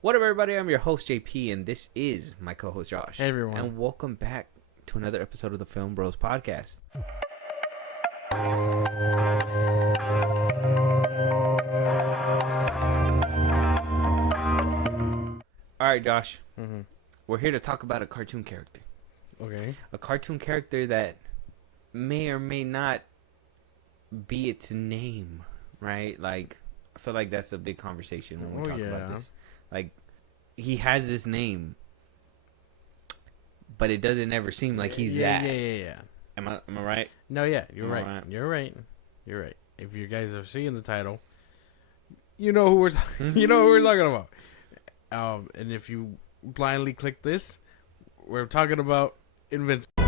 What up, everybody? I'm your host, JP, and this is my co-host, Josh. Hey, everyone. And welcome back to another episode of the FilmBros podcast. All right, Josh. Mm-hmm. We're here to talk about a cartoon character. Okay. A cartoon character that may or may not be its name, right? Like, I feel like that's a big conversation when we talk about this. Like, he has this name, but it doesn't ever seem like he's that. Yeah. Am I right? No, yeah, you're Am I right. right? You're right. You're right. If you guys are seeing the title, you know who we're talking about. And if you blindly click this, we're talking about Invincible.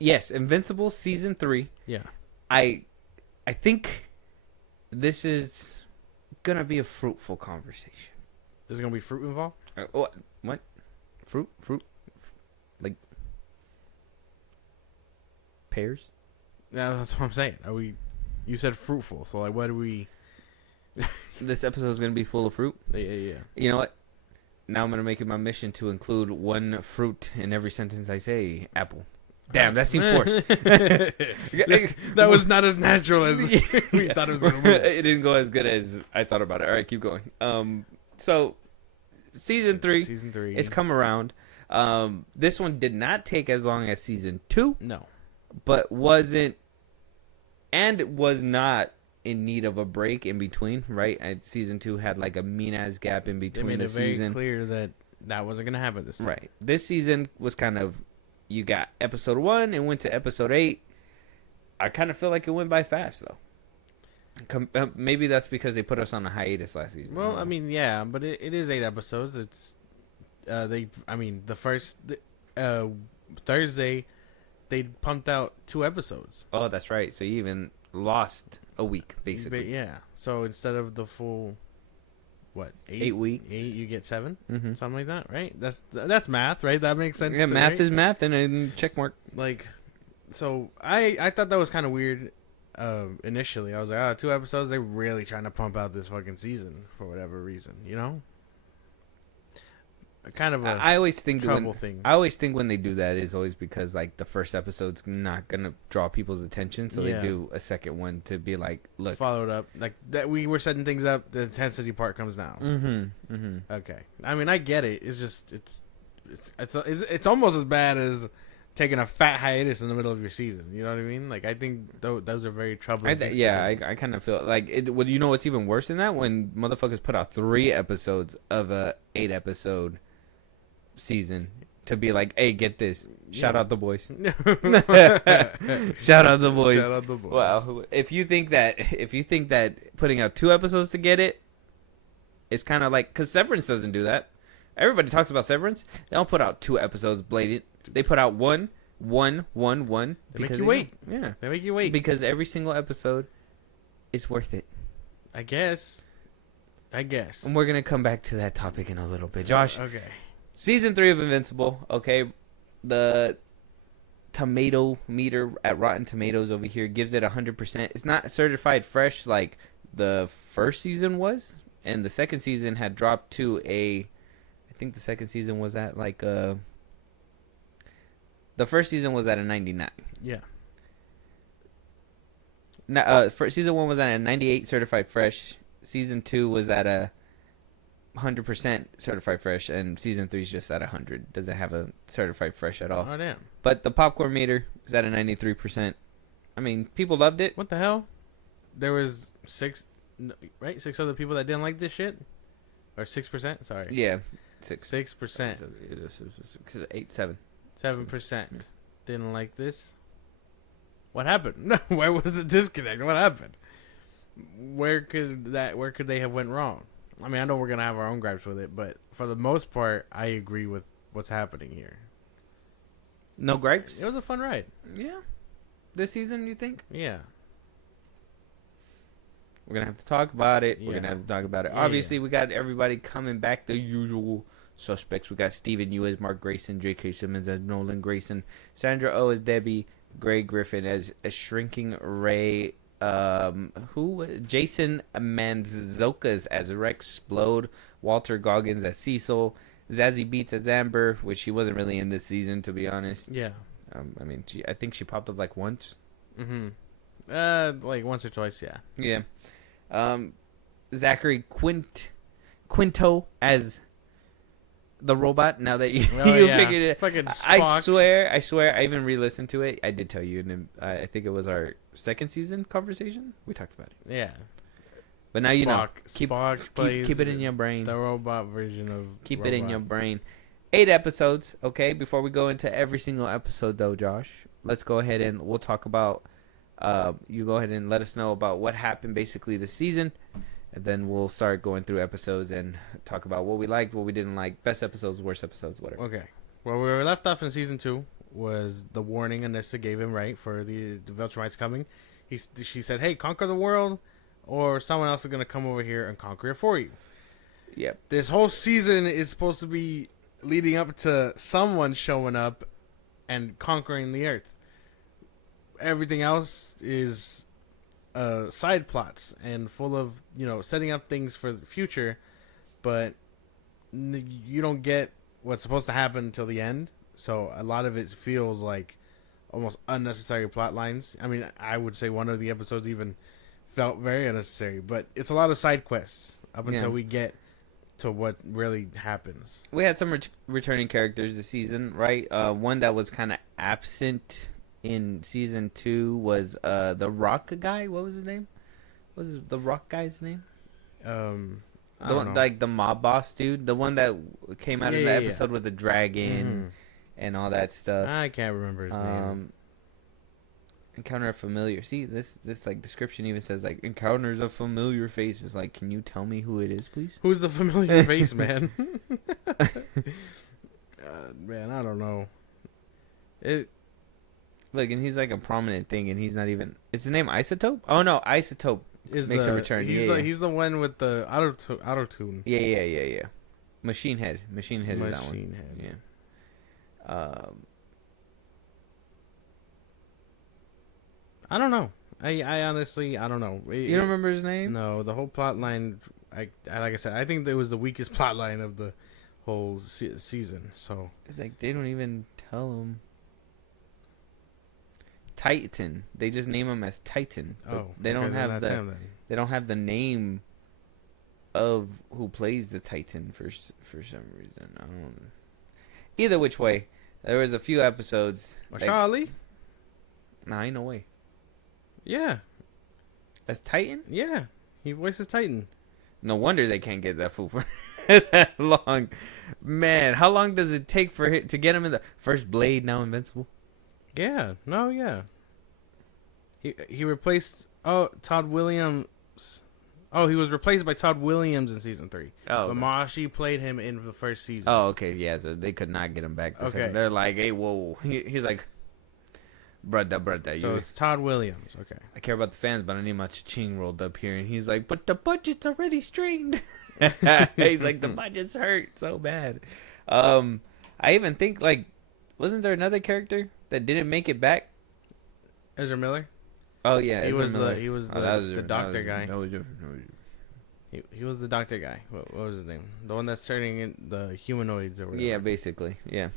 Yes, Invincible season 3. Yeah. I think this is gonna be a fruitful conversation. There's gonna be fruit involved. What? Fruit? Like pears? Yeah, that's what I'm saying. You said fruitful, so like, what do we? This episode is gonna be full of fruit. Yeah. You know what? Now I'm gonna make it my mission to include one fruit in every sentence I say. Apple. Damn, that seemed forced. That was not as natural as we thought it was gonna be. It didn't go as good as I thought about it. All right, keep going. So season 3 it's come around. This one did not take as long as season 2. No. But was not in need of a break in between, right? And season 2 had like a mean ass gap in between. They made the it very season. clear that wasn't gonna happen this time. Right. This season was kind of, you got episode 1 and went to episode 8. I kind of feel like it went by fast though. Maybe that's because they put us on a hiatus last season. Well, I mean, yeah, but it is 8 episodes. It's the first Thursday they pumped out 2 episodes. Oh, that's right. So you even lost a week basically. But yeah. So instead of the full, what, 8 weeks, 8, you get 7, mm-hmm. something like that, right? That's math, right? That makes sense. Yeah, to math right? is math, and a check mark. Like, so I thought that was kind of weird. Initially, I was like, 2 episodes. They're really trying to pump out this fucking season for whatever reason, you know. Kind of a I always think trouble thing. I always think when they do that is always because like the first episode's not gonna draw people's attention, so they do a second one to be like, look, followed up like that. We were setting things up. The intensity part comes now. Okay, I mean, I get it. It's just it's almost as bad as taking a fat hiatus in the middle of your season. You know what I mean? Like, I think those are very troubling. I kind of feel like it. Well, you know what's even worse than that? When motherfuckers put out 3 episodes of a 8 episode season to be like, hey, get this. Shout out the boys. Shout out the boys. Shout out the boys. Well, if you think that putting out 2 episodes to get it, it's kind of like, because Severance doesn't do that. Everybody talks about Severance. They don't put out 2 episodes blatant. They put out one. They make you wait. Yeah, they make you wait because every single episode is worth it. I guess. And we're gonna come back to that topic in a little bit, Josh. Okay. Season 3 of Invincible. Okay, the tomato meter at Rotten Tomatoes over here gives it 100%. It's not certified fresh like the first season was, and the second season had dropped to I think the second season was at like the first season was at a 99. Yeah. Now, season 1 was at a 98 certified fresh. Season 2 was at a 100% certified fresh, and season 3 is just at 100. Doesn't have a certified fresh at all. Oh, damn. But the popcorn meter is at a 93%. I mean, people loved it. What the hell? There was 6 other people that didn't like this shit? Or 6%? Sorry. Yeah. 6%. 7% didn't like this. What happened? Where was the disconnect? What happened? Where could they have went wrong? I mean, I know we're gonna have our own gripes with it, but for the most part, I agree with what's happening here. No gripes? It was a fun ride. Yeah. This season, you think? Yeah. We're gonna have to talk about it. Yeah. We're gonna have to talk about it. Yeah, Obviously, we got everybody coming back, the usual suspects. We got Stephen Yu as Mark Grayson, J.K. Simmons as Nolan Grayson, Sandra Oh as Debbie, Greg Griffin as a shrinking Ray, Jason Mantzoukas as Rex Splode, Walter Goggins as Cecil, Zazie Beetz as Amber, which she wasn't really in this season, to be honest. Yeah. I mean, I think she popped up like once. Mm-hmm. Like once or twice, yeah. Yeah. Zachary Quinto as the robot. Now that you, you figured it, fucking I Spock. swear, I even re-listened to it. I did tell you, and I think it was our second season conversation. We talked about it. Yeah. But now you know. Spock Keep it in your brain. The robot version of Keep robot. it in your brain. 8 episodes, okay? Before we go into every single episode, though, Josh, let's go ahead and we'll talk about. You go ahead and let us know about what happened basically this season, and then we'll start going through episodes and talk about what we liked, what we didn't like, best episodes, worst episodes, whatever. Okay. Well, we were left off in season 2 was the warning Anissa gave him, right, for the Viltrumites coming. She said, "Hey, conquer the world, or someone else is gonna come over here and conquer it for you." Yep. This whole season is supposed to be leading up to someone showing up and conquering the Earth. Everything else is side plots and full of, setting up things for the future, but you don't get what's supposed to happen until the end. So a lot of it feels like almost unnecessary plot lines. I mean, I would say one of the episodes even felt very unnecessary, but it's a lot of side quests up until we get to what really happens. We had some returning characters this season, right? One that was kind of absent in season 2 was the Rock guy. What was his name? What was the Rock guy's name? I don't know. Like the mob boss dude, the one that came out of the episode with the dragon and all that stuff. I can't remember his name. Encounter a familiar. See, this like description even says like encounters a familiar face. Is like, can you tell me who it is, please? Who's the familiar face, man? Man, I don't know. Look, and he's like a prominent thing, and he's not even. Is his name Isotope? Oh no, Isotope makes a return. He's the one with the auto tune. Yeah. Machine Head is that one. Machine Head. Yeah. I don't know. I honestly, I don't know. You don't remember his name? No, the whole plot line. Like I said, I think that was the weakest plot line of the whole season. So It's like they don't even tell him. Titan. They just name him as Titan. They don't have they don't have the name of who plays the Titan for some reason. I don't know. Either which way, there was a few episodes. Charlie? Nah, ain't no way. Yeah. As Titan? Yeah. He voices Titan. No wonder they can't get that fool for that long. Man, how long does it take for him to get him in the first Blade, now Invincible? Yeah. No, yeah. He replaced Todd Williams. Oh, he was replaced by Todd Williams in season 3. Oh, but Mashi played him in the first season. Oh, okay, yeah. So they could not get him back. Okay, they're like, hey, whoa. He's like, brother. So it's Todd Williams. Okay. I care about the fans, but I need my cha-ching rolled up here, and he's like, but the budget's already strained. He's like, the budget's hurt so bad. I even think like, wasn't there another character that didn't make it back? Ezra Miller. Oh yeah, he was the doctor guy. He was the doctor guy. What was his name? The one that's turning in the humanoids or whatever. Yeah, basically. Yeah.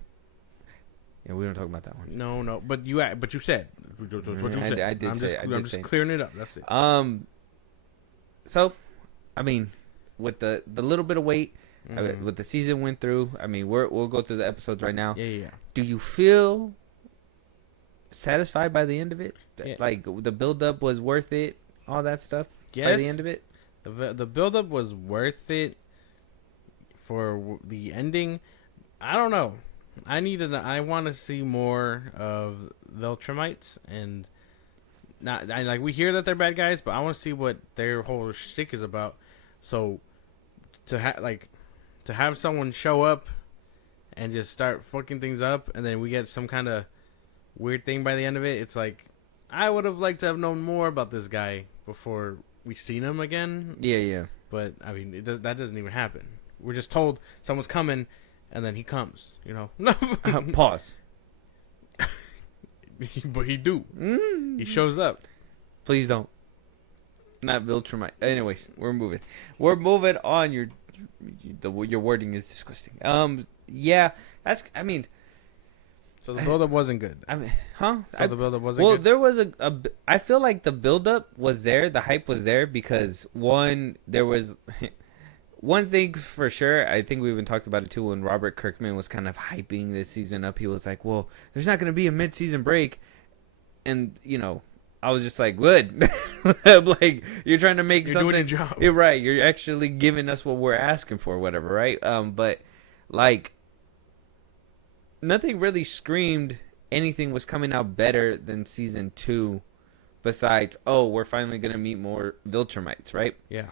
Yeah, we don't talk about that one. No. But you said. What you said. I did say. I'm just clearing it up. That's it. So, I mean, with the little bit of weight, with the season went through. I mean, we'll go through the episodes right now. Yeah. Do you feel satisfied by the end of it? Yeah. Like the build up was worth it, all that stuff. Yes. By the end of it, the build up was worth it. For the ending, I don't know. I want to see more of Viltrumites, and we hear that they're bad guys, but I want to see what their whole shtick is about. So to have someone show up and just start fucking things up, and then we get some kind of weird thing by the end of it. It's like, I would have liked to have known more about this guy before we seen him again. Yeah. But I mean, that doesn't even happen. We're just told someone's coming, and then he comes. No. Pause. But he do. He shows up. Please don't. Not Viltrumite. Anyways, we're moving. We're moving on. Your wording is disgusting. Yeah, that's. I mean, So the build-up wasn't good. I mean, huh? So the build-up wasn't Well, good? there was I feel like the build-up was there. The hype was there because there was one thing for sure. I think we even talked about it too when Robert Kirkman was kind of hyping this season up. He was like, "Well, there's not going to be a mid-season break," and I was just like, "Good." Like you're trying to make You're something. doing your job. You're right. You're actually giving us what we're asking for, whatever, right? But like nothing really screamed anything was coming out better than season 2 besides, oh, we're finally going to meet more Viltrumites, right? Yeah.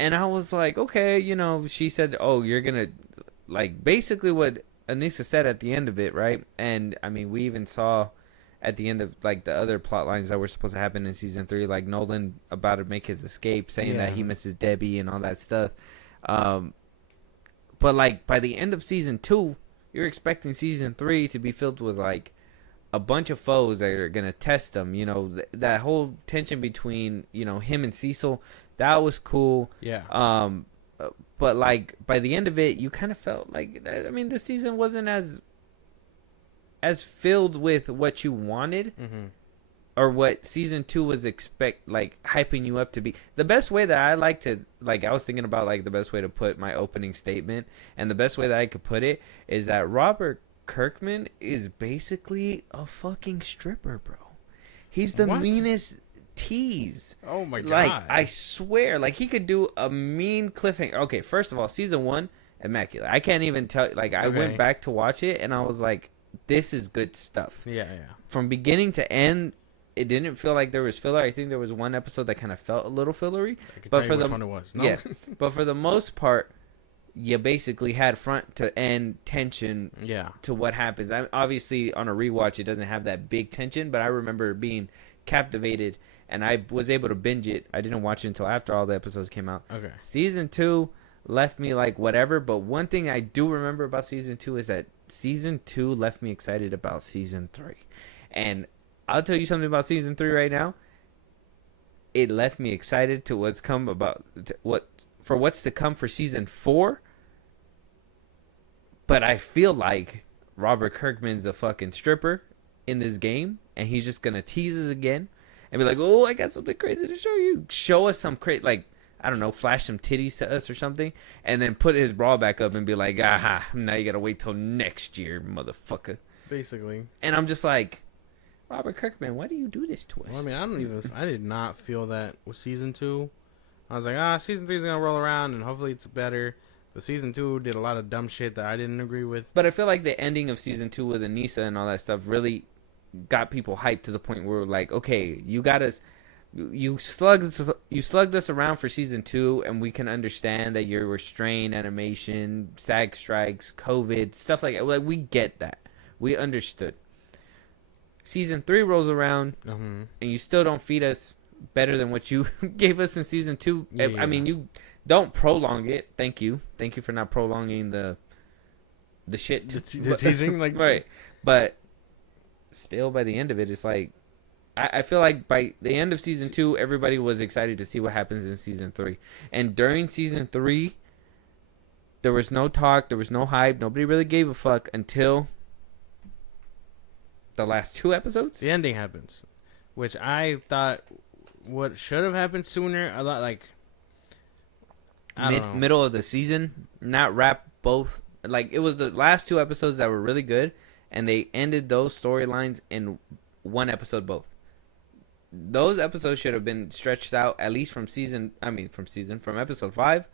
And I was like, okay, she said, oh, you're going to, like, basically what Anissa said at the end of it, right? And, I mean, we even saw at the end of, like, the other plot lines that were supposed to happen in season 3, like Nolan about to make his escape, saying that he misses Debbie and all that stuff. But, like, by the end of season 2, you're expecting season 3 to be filled with, like, a bunch of foes that are going to test them. That whole tension between, him and Cecil, that was cool. Yeah. But, like, by the end of it, you kind of felt like, I mean, the season wasn't as filled with what you wanted. Mm-hmm. Or what season 2 was hyping you up to be. The best way that I like to, like, I was thinking about, like, the best way to put my opening statement, and the best way that I could put it is that Robert Kirkman is basically a fucking stripper, bro. He's the meanest tease. Oh my god. Like, I swear, like, he could do a mean cliffhanger. Okay, first of all, season 1, immaculate. I can't even tell, like, I went back to watch it, and I was like, this is good stuff. Yeah. From beginning to end, it didn't feel like there was filler. I think there was one episode that kind of felt a little fillery. But for which one it was. No? Yeah, but for the most part, you basically had front to end tension. Yeah. To what happens. Obviously, on a rewatch, it doesn't have that big tension, but I remember being captivated, and I was able to binge it. I didn't watch it until after all the episodes came out. Okay. Season 2 left me like whatever, but one thing I do remember about season 2 is that season 2 left me excited about season 3, and I'll tell you something about season 3 right now. It left me excited to what's to come for season 4. But I feel like Robert Kirkman's a fucking stripper in this game, and he's just gonna tease us again and be like, "Oh, I got something crazy to show you. Show us some crazy, like, I don't know, flash some titties to us or something, and then put his bra back up and be like, aha, now you gotta wait till next year, motherfucker." Basically. And I'm just like, Robert Kirkman, why do you do this to us? Well, I mean, I did not feel that with season 2. I was like, season 3 is gonna roll around and hopefully it's better. But season 2 did a lot of dumb shit that I didn't agree with. But I feel like the ending of season 2 with Anissa and all that stuff really got people hyped to the point where we're like, okay, you got us. You slugged us around for season 2, and we can understand that you're restrained animation, SAG strikes, COVID, stuff like that. Like, we get that. We understood. Season 3 rolls around, and you still don't feed us better than what you gave us in season 2. Yeah. I mean, you don't prolong it. Thank you for not prolonging the shit. The teasing, like, right. But still, by the end of it, it's like, I feel like by the end of season 2, everybody was excited to see what happens in season 3. And during season 3, there was no talk, there was no hype, nobody really gave a fuck until the last 2 episodes. The ending happens, which I thought what should have happened sooner. I thought, like, I don't know. Middle of the season, not wrap both. Like, it was the last 2 episodes that were really good, and they ended those storylines in one episode both. Those episodes should have been stretched out at least from episode 5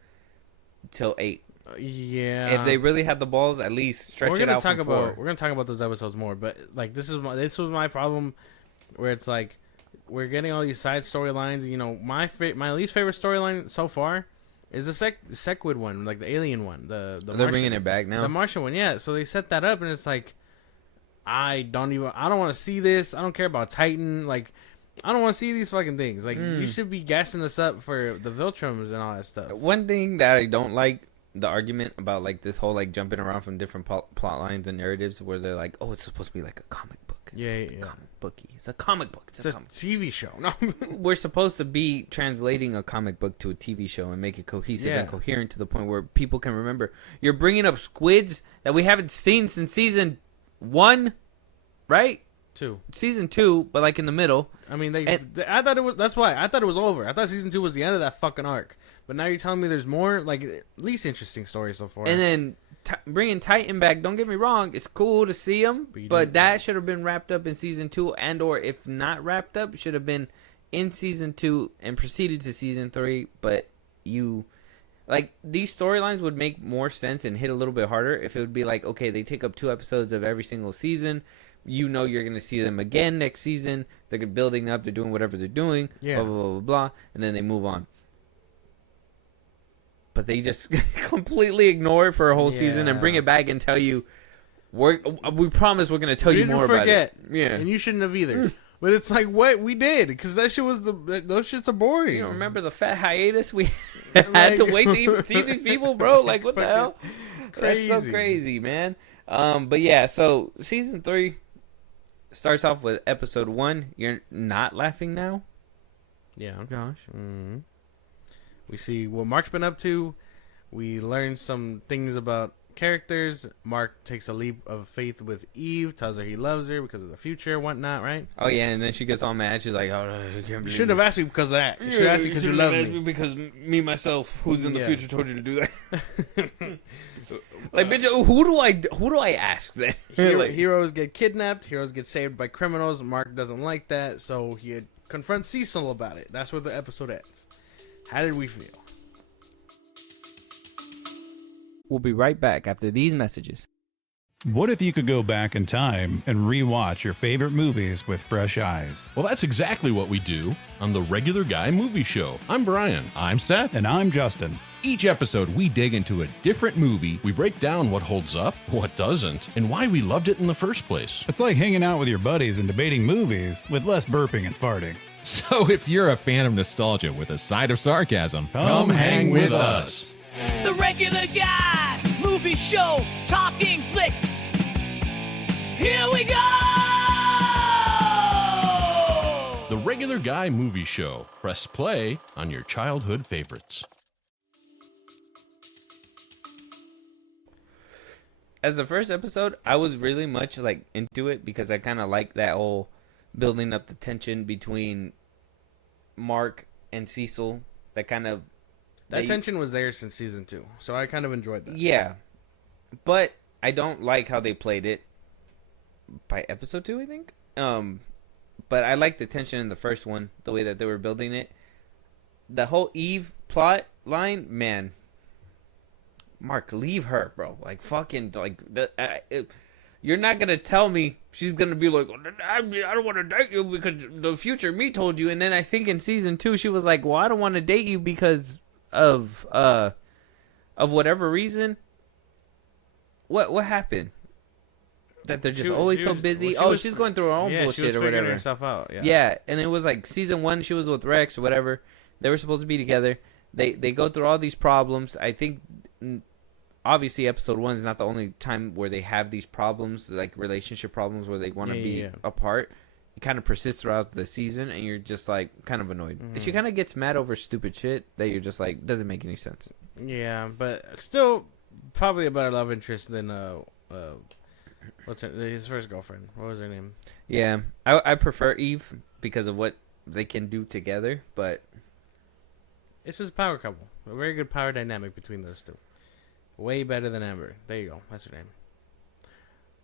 till 8. Yeah. If they really had the balls, at least stretch it out from 4. We're gonna talk about those episodes more, but like this was my problem, where it's like we're getting all these side storylines. My least favorite storyline so far is the Sequid one, like the alien one. They're bringing it back now. The Martian one, yeah. So they set that up, and it's like I don't want to see this. I don't care about Titan. Like, I don't want to see these fucking things. Like, you should be gassing us up for the Viltrums and all that stuff. One thing that I don't like, the argument about, like, this whole, like, jumping around from different plot lines and narratives where they're like, oh, it's supposed to be like a comic book. Yeah. Comic booky. It's a comic book. It's a TV show. No. We're supposed to be translating a comic book to a TV show and make it cohesive and coherent to the point where people can remember. You're bringing up squids that we haven't seen since season 1, right? 2. Season 2, but like in the middle. I mean, I thought it was. That's why I thought it was over. I thought season 2 was the end of that fucking arc. But now you're telling me there's more, like, at least interesting stories so far. And then bringing Titan back, don't get me wrong, it's cool to see him, but that should have been wrapped up in season 2, and or if not wrapped up, should have been in season 2 and proceeded to season 3. But these storylines would make more sense and hit a little bit harder if it would be like, okay, they take up 2 episodes of every single season. You know you're going to see them again next season. They're building up. They're doing whatever they're doing. Yeah. Blah, blah, blah, blah, blah. And then they move on. But they just completely ignore it for a whole season and bring it back and tell you, we promise we're going to tell you more about it. Yeah. And you shouldn't have either. But it's like, what? We did. Because that shit was those shits are boring. You don't remember the fat hiatus we had to wait to even see these people, bro? Like, what the hell? Crazy. That's so crazy, man. But yeah, so season 3 starts off with episode 1. You're not laughing now? Yeah. Gosh. Mm-hmm. We see what Mark's been up to. We learn some things about characters. Mark takes a leap of faith with Eve, tells her he loves her because of the future and whatnot, right? Oh, yeah, and then she gets all mad. She's like, oh, no, I can't believe You shouldn't have asked me because of that. You should have asked me because you love me. Because me, myself, who's in the future, told you to do that. Like, bitch, who do I ask then? Heroes get kidnapped. Heroes get saved by criminals. Mark doesn't like that, so he confronts Cecil about it. That's where the episode ends. How did we feel? We'll be right back after these messages. What if you could go back in time and rewatch your favorite movies with fresh eyes? Well, that's exactly what we do on the Regular Guy Movie Show. I'm Brian. I'm Seth. And I'm Justin. Each episode, we dig into a different movie. We break down what holds up, what doesn't, and why we loved it in the first place. It's like hanging out with your buddies and debating movies with less burping and farting. So if you're a fan of nostalgia with a side of sarcasm, come hang with us. The Regular Guy Movie Show, talking flicks. Here we go! The Regular Guy Movie Show. Press play on your childhood favorites. As the first episode, I was really much like into it because I kind of like that whole building up the tension between Mark and Cecil. That tension was there since season 2, so I kind of enjoyed that. Yeah, but I don't like how they played it by episode 2, I think. But I like the tension in the first one, the way that they were building it. The whole Eve plot line, man. Mark, leave her, bro. Like, fucking, like, you're not gonna tell me she's gonna be like, I don't want to date you because the future me told you. And then I think in season 2 she was like, well, I don't want to date you because of whatever reason. What happened? That they're just always so busy. She's going through her own bullshit or whatever. Herself out. Yeah, and it was like season 1 she was with Rex or whatever. They were supposed to be together. They go through all these problems. I think. Obviously, episode 1 is not the only time where they have these problems, like relationship problems, where they want to be apart. It kind of persists throughout the season, and you're just like kind of annoyed. Mm-hmm. And she kind of gets mad over stupid shit that you're just like doesn't make any sense. Yeah, but still, probably a better love interest than his first girlfriend. What was her name? Yeah, I prefer Eve because of what they can do together, but it's just a power couple. A very good power dynamic between those two. Way better than Amber. There you go. That's her name.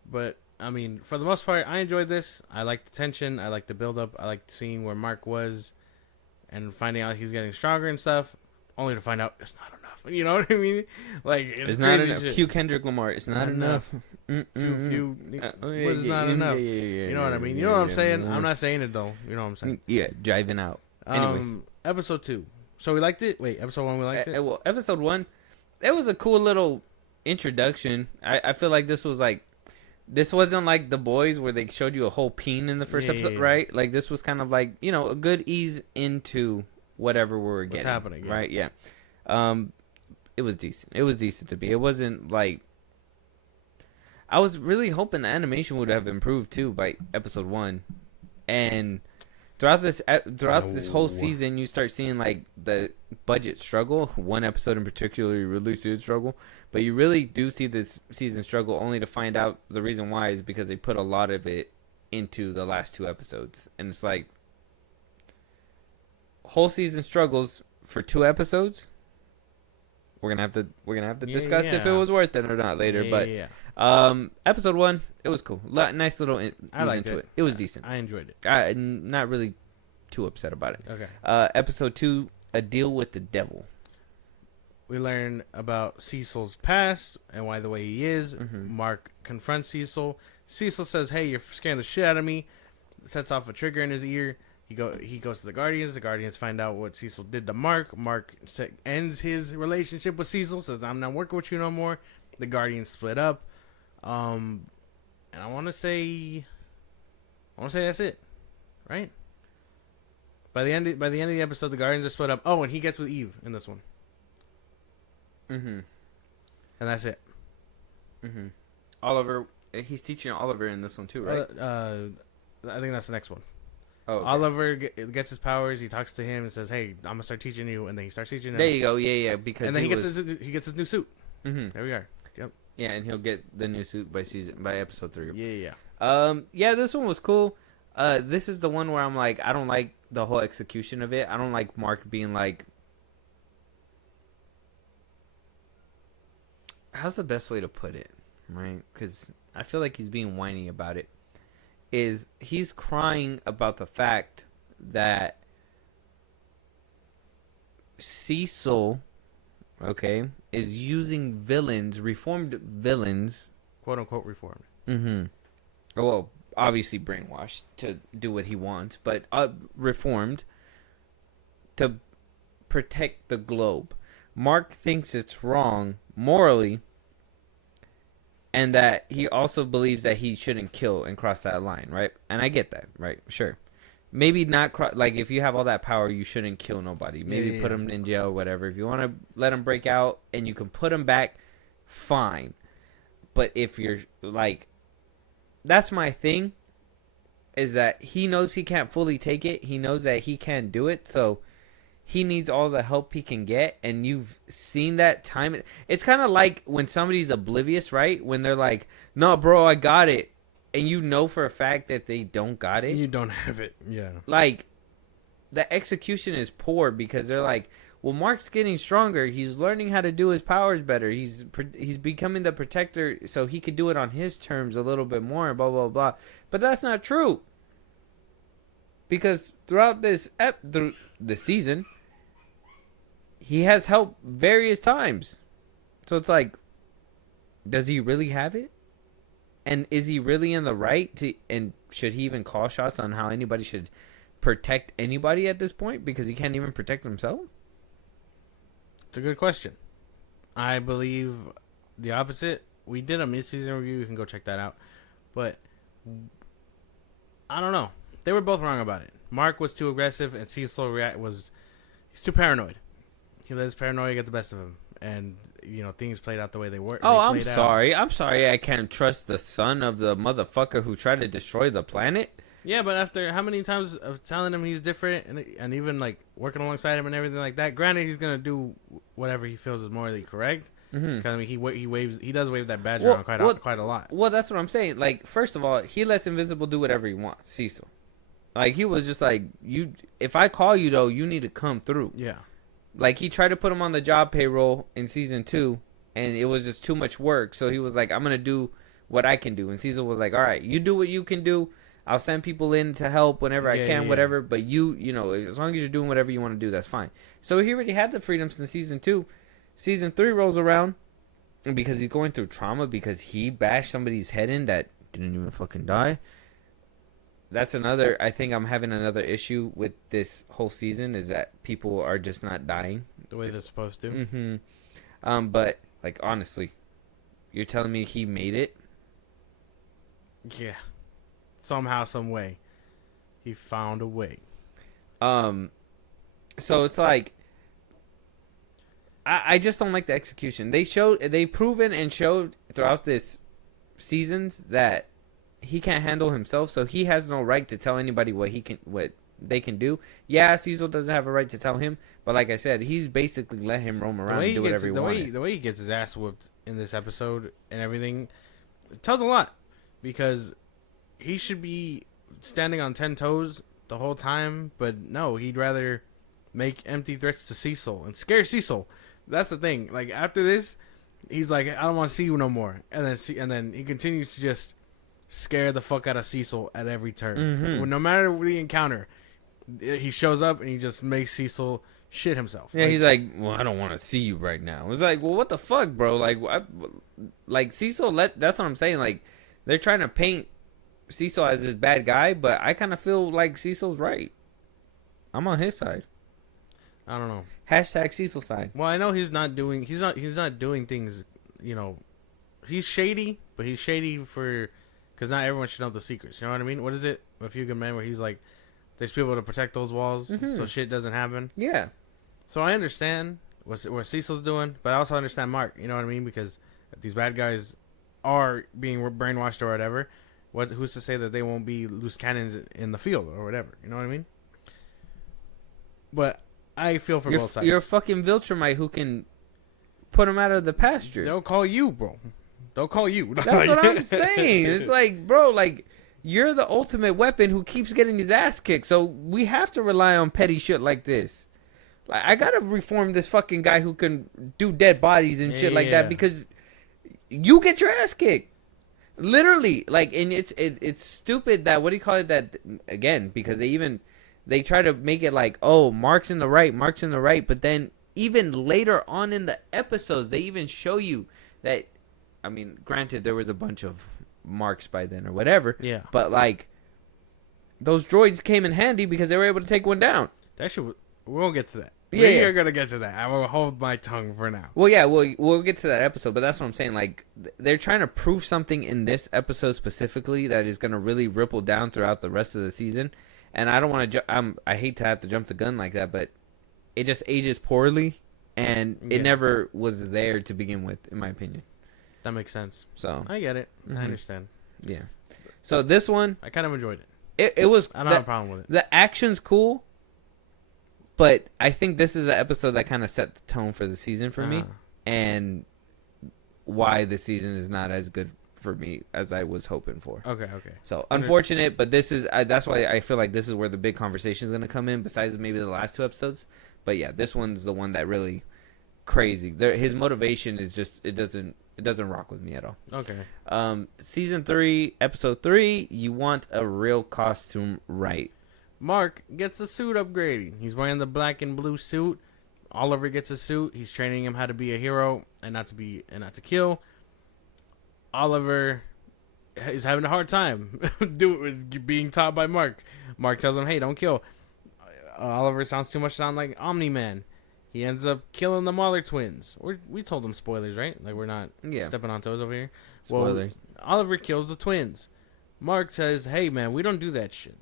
But, I mean, for the most part, I enjoyed this. I liked the tension. I liked the build-up. I liked seeing where Mark was and finding out he's getting stronger and stuff, only to find out it's not enough. You know what I mean? Like, it's not enough. Cue Kendrick Lamar. It's not enough. Too few. But it's not enough. You know what I mean? You know what I'm saying? I'm not saying it, though. You know what I'm saying? Yeah, driving out. Anyways. Episode 2. So we liked it? Wait, episode 1 we liked it? Well, episode 1, it was a cool little introduction. I feel like this wasn't like The Boys where they showed you a whole peen in the first episode, right? Like this was kind of like, a good ease into whatever we were getting. What's happening, yeah. Right? Yeah. It was decent. It was decent to be. It wasn't like, I was really hoping the animation would have improved too by episode 1, and throughout this whole season, you start seeing like the budget struggle. One episode in particular, you really see it struggle, but you really do see this season struggle only to find out the reason why is because they put a lot of it into the last 2 episodes, and it's like whole season struggles for 2 episodes. We're gonna have to discuss if it was worth it or not later. Episode 1, it was cool. Nice little. I liked into it. It was decent. I enjoyed it. Not really too upset about it. Okay. Episode 2, A Deal with the Devil. We learn about Cecil's past and why the way he is. Mm-hmm. Mark confronts Cecil. Cecil says, "Hey, you're scaring the shit out of me." Sets off a trigger in his ear. He goes to the Guardians. The Guardians find out what Cecil did to Mark. Mark ends his relationship with Cecil. Says, "I'm not working with you no more." The Guardians split up. And I want to say that's it, right? By the end of the episode, the Guardians are split up. Oh, and he gets with Eve in this one. Mm-hmm. And that's it. Mm-hmm. Oliver, he's teaching Oliver in this one too, right? I think that's the next one. Oh, okay. Oliver gets his powers. He talks to him and says, "Hey, I'm gonna start teaching you." And then he starts teaching him. There you go. Yeah. Because and then he gets his new suit. Mm-hmm. There we are. Yep. Yeah, and he'll get the new suit by episode 3. Yeah. Yeah, this one was cool. This is the one where I'm like, I don't like the whole execution of it. I don't like Mark being like, how's the best way to put it, right? Because I feel like he's being whiny about it. He's crying about the fact that Cecil, okay, is using villains, reformed villains, "Quote unquote" reformed. Mm-hmm. Well, obviously brainwashed to do what he wants, but reformed to protect the globe. Mark thinks it's wrong morally, and that he also believes that he shouldn't kill and cross that line, right? And I get that, right? Sure. Maybe not, like, if you have all that power, you shouldn't kill nobody. Maybe put him in jail or whatever. If you want to let him break out and you can put him back, fine. But if you're, like, that's my thing, is that he knows he can't fully take it. He knows that he can't do it, so he needs all the help he can get, and you've seen that time. It's kind of like when somebody's oblivious, right? When they're like, "No, bro, I got it," and you know for a fact that they don't got it. You don't have it. Yeah. Like, the execution is poor because they're like, well, Mark's getting stronger. He's learning how to do his powers better. He's becoming the protector so he could do it on his terms a little bit more, blah, blah, blah. But that's not true. Because throughout this season, he has helped various times. So it's like, does he really have it? And is he really in the right to? And should he even call shots on how anybody should protect anybody at this point? Because he can't even protect himself? It's a good question. I believe the opposite. We did a mid-season review. You can go check that out. But I don't know. They were both wrong about it. Mark was too aggressive, and Cecil he's too paranoid. He let his paranoia get the best of him, and things played out the way they were. Oh, I'm sorry. I'm sorry. I can't trust the son of the motherfucker who tried to destroy the planet. Yeah, but after how many times of telling him he's different and even like working alongside him and everything like that, granted he's gonna do whatever he feels is morally correct. Because I mean he does wave that badge around quite a lot. Well, that's what I'm saying. Like, first of all, he lets Invincible do whatever he wants. Cecil, like, he was just like, you. If I call you though, you need to come through. Yeah. Like, he tried to put him on the job payroll in season 2, and it was just too much work. So he was like, I'm gonna do what I can do. And Cecil was like, all right, you do what you can do. I'll send people in to help whenever I can, whatever. But you know, as long as you're doing whatever you want to do, that's fine. So he already had the freedom since season 2. Season 3 rolls around, and because he's going through trauma because he bashed somebody's head in that didn't even fucking die. That's another. I think I'm having another issue with this whole season is that people are just not dying the way they're supposed to. Mm-hmm. But like, honestly, you're telling me he made it? Yeah. Somehow, some way, he found a way. So it's like, I just don't like the execution. They've proven and showed throughout this seasons that he can't handle himself, so he has no right to tell anybody what they can do. Yeah, Cecil doesn't have a right to tell him, but like I said, he's basically let him roam around and do whatever he wants. The way he gets his ass whooped in this episode and everything, it tells a lot, because he should be standing on 10 toes the whole time, but no, he'd rather make empty threats to Cecil and scare Cecil. That's the thing. Like, after this, he's like, I don't want to see you no more, and then he continues to just scare the fuck out of Cecil at every turn. No matter the encounter, he shows up and he just makes Cecil shit himself. Yeah, he's like, well, I don't want to see you right now. It's like, well, what the fuck, bro? Like Cecil, that's what I'm saying. Like, they're trying to paint Cecil as this bad guy, but I kind of feel like Cecil's right. I'm on his side. I don't know. Hashtag Cecil side. Well, I know he's not doing things, you know, he's shady, but he's shady because not everyone should know the secrets. You know what I mean? What is it? A Few Good Men, where he's like, there's people to protect those walls so shit doesn't happen. Yeah. So I understand what Cecil's doing, but I also understand Mark. You know what I mean? Because if these bad guys are being brainwashed or whatever, who's to say that they won't be loose cannons in the field or whatever? You know what I mean? But I feel for both sides. You're a fucking Viltrumite who can put them out of the pasture. They'll call you, bro. They'll call you. That's what I'm saying. It's like, bro, like, you're the ultimate weapon who keeps getting his ass kicked. So we have to rely on petty shit like this. Like, I gotta reform this fucking guy who can do dead bodies and shit like that, because you get your ass kicked. Literally. Like, and it's stupid that, what do you call it, that, again, because they try to make it like, oh, Mark's in the right, but then even later on in the episodes, they even show you that, I mean, granted, there was a bunch of Marks by then or whatever. Yeah. But, like, those droids came in handy because they were able to take one down. We'll get to that. Yeah, We're going to get to that. I will hold my tongue for now. Well, yeah, we'll get to that episode, but that's what I'm saying. Like, they're trying to prove something in this episode specifically that is going to really ripple down throughout the rest of the season. And I don't want to I hate to have to jump the gun like that, but it just ages poorly, and it never was there to begin with, in my opinion. That makes sense. So I get it. I understand. Yeah. So this one, I kind of enjoyed it. It was. I don't have a problem with it. The action's cool, but I think this is an episode that kind of set the tone for the season for me, and why the season is not as good for me as I was hoping for. Okay. So unfortunate, but this is that's why I feel like this is where the big conversation is going to come in. Besides maybe the last two episodes, but yeah, this one's the one that really crazy. His motivation is just it doesn't rock with me at all. Okay. Season 3, episode 3. You want a real costume, right? Mark gets the suit upgrading. He's wearing the black and blue suit. Oliver gets a suit. He's training him how to be a hero and not to kill. Oliver is having a hard time being taught by Mark. Mark tells him, "Hey, don't kill." Oliver sounds like Omni-Man. He ends up killing the Mahler twins. We told them spoilers, right? Like, we're not stepping on toes over here. Spoilers. Well, Oliver kills the twins. Mark says, "Hey, man, we don't do that shit."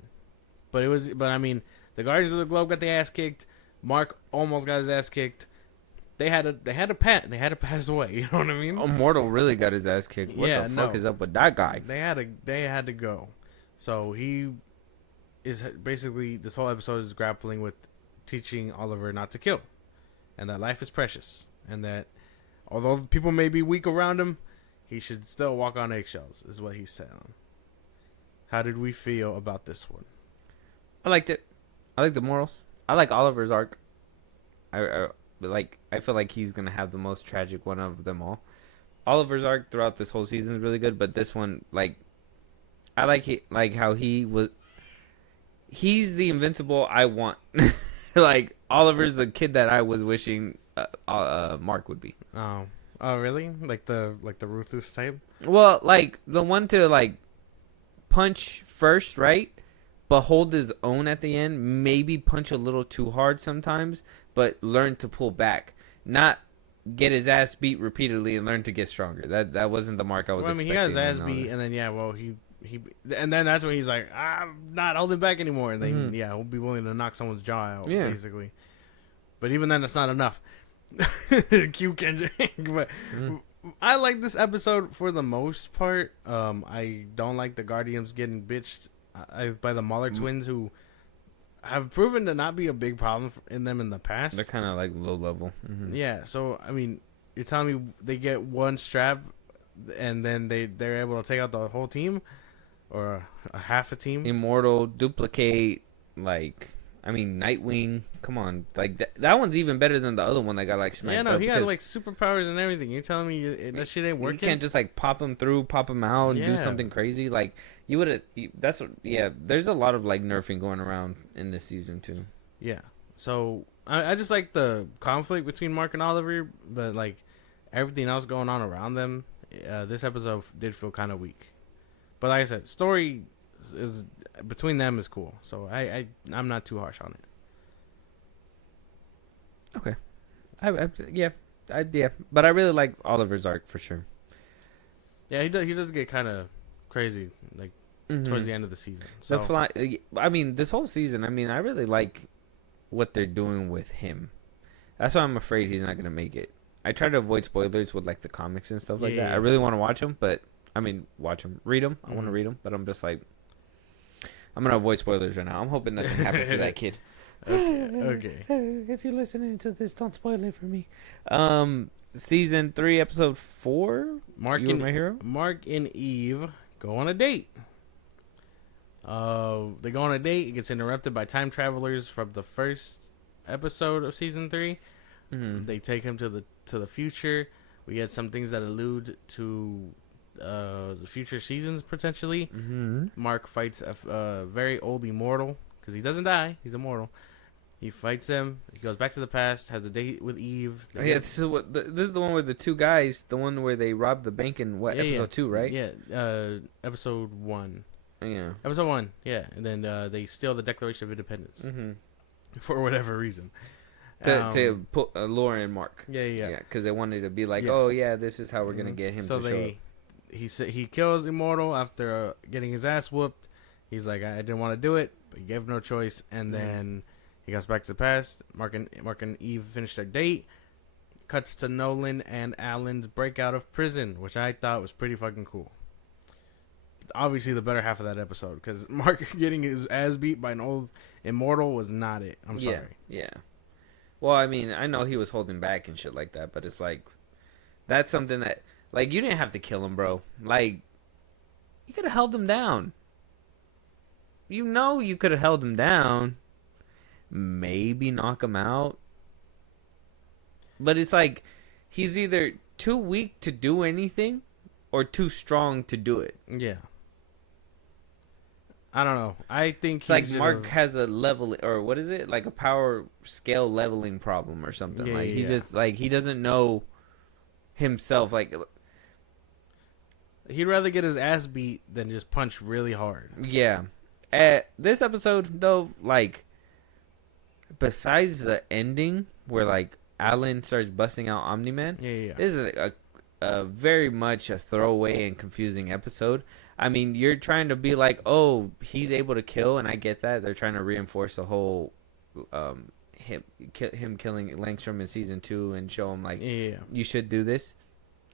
But I mean, the Guardians of the Globe got their ass kicked. Mark almost got his ass kicked. They had to pass away. You know what I mean? Immortal really got his ass kicked. What the fuck is up with that guy? They had to go. So he is basically, this whole episode is grappling with teaching Oliver not to kill, and that life is precious, and that although people may be weak around him, he should still walk on eggshells, is what he's saying. How did we feel about this one? I liked it. I like the morals. I like Oliver's arc. I feel like he's gonna have the most tragic one of them all. Oliver's arc throughout this whole season is really good, but this one, like, I like how he was. He's the Invincible I want. Like, Oliver's the kid that I was wishing Mark would be. Oh, really? Like the ruthless type? Well, like the one to like punch first, right? But hold his own at the end. Maybe punch a little too hard sometimes, but learn to pull back. Not get his ass beat repeatedly and learn to get stronger. That wasn't the Mark I was expecting. He got his ass beat, and then he and then that's when he's like, I'm not holding back anymore. And then he'll be willing to knock someone's jaw out, basically. But even then, it's not enough. Cue Kendrick. I like this episode for the most part. I don't like the Guardians getting bitched by the Mauler twins, who have proven to not be a big problem in them in the past. They're kind of like low level. Mm-hmm. Yeah, so I mean, you're telling me they get one strap, and then they're able to take out the whole team, or a half a team? Immortal, Duplicate, like, I mean, Nightwing. Come on, like that one's even better than the other one that got like smacked. Yeah, no, up he had like superpowers and everything. You're telling me that shit ain't working? You can't just like pop him through, pop him out, and do Yeah. something crazy. Like you would have. That's what. Yeah, there's a lot of like nerfing going around in this season too. Yeah. So I just like the conflict between Mark and Oliver, but like everything else going on around them, this episode did feel kind of weak. But like I said, story is between them is cool. So I'm not too harsh on it. Okay. Yeah, but I really like Oliver's arc for sure. Yeah, he does get kind of crazy like towards the end of the season. So I mean, this whole season. I mean, I really like what they're doing with him. That's why I'm afraid he's not gonna make it. I try to avoid spoilers with like the comics and stuff like that. Yeah. I really want to watch them, but I mean, read them. I want to Mhm. read them, but I'm just like, I'm gonna avoid spoilers right now. I'm hoping nothing happens to that kid. Okay. If you're listening to this, don't spoil it for me. Season 3, episode 4. Mark You Were My Hero. Mark and Eve go on a date. They go on a date. It gets interrupted by time travelers from the first episode of season 3. Mm-hmm. They take him to the future. We get some things that allude to the future seasons potentially. Mm-hmm. Mark fights a very old immortal because he doesn't die. He's immortal. He fights him. He goes back to the past. Has a date with Eve. Oh, yeah, this is the one with the two guys. The one where they robbed the bank in episode 2, right? Yeah, episode 1. Yeah. Episode 1, yeah. And then they steal the Declaration of Independence Mm-hmm. for whatever reason. To put Laura and Mark. Yeah. Because they wanted to be like, Yeah. oh yeah, this is how we're gonna get him So to show up. he kills Immortal after getting his ass whooped. He's like, I didn't want to do it, but he gave no choice. And then he goes back to the past. Mark and Eve finish their date. Cuts to Nolan and Alan's breakout of prison, which I thought was pretty fucking cool. Obviously, the better half of that episode, because Mark getting his ass beat by an old immortal was not it. I'm sorry. Yeah. Well, I mean, I know he was holding back and shit like that, but it's like, that's something that, like, you didn't have to kill him, bro. Like, you could have held him down. You know you could have held him down. Maybe knock him out. But it's like, he's either too weak to do anything or too strong to do it. Yeah. I don't know. I think It's like Mark has a level, or what is it? Like a power scale leveling problem or something. Yeah, like he yeah. just like he doesn't know himself. Like, he'd rather get his ass beat than just punch really hard. yeah. This episode though, like, besides the ending where like Alan starts busting out Omni-Man, Yeah. this is a very much a throwaway and confusing episode. I mean, you're trying to be like, oh, he's able to kill, and I get that. They're trying to reinforce the whole him killing Langstrom in season 2 and show him like, Yeah. you should do this.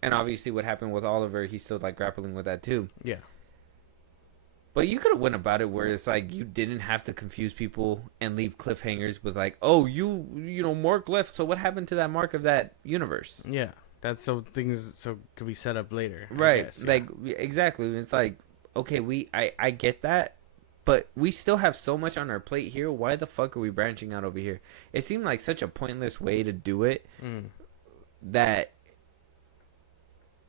And obviously, what happened with Oliver, he's still like grappling with that too. Yeah. But you could have went about it where it's like you didn't have to confuse people and leave cliffhangers with like, oh, you know, Mark left, so what happened to that Mark of that universe? Yeah. That's so things could be set up later. I Right. guess, yeah. Like, exactly. It's like, okay, I get that, but we still have so much on our plate here. Why the fuck are we branching out over here? It seemed like such a pointless way to do it that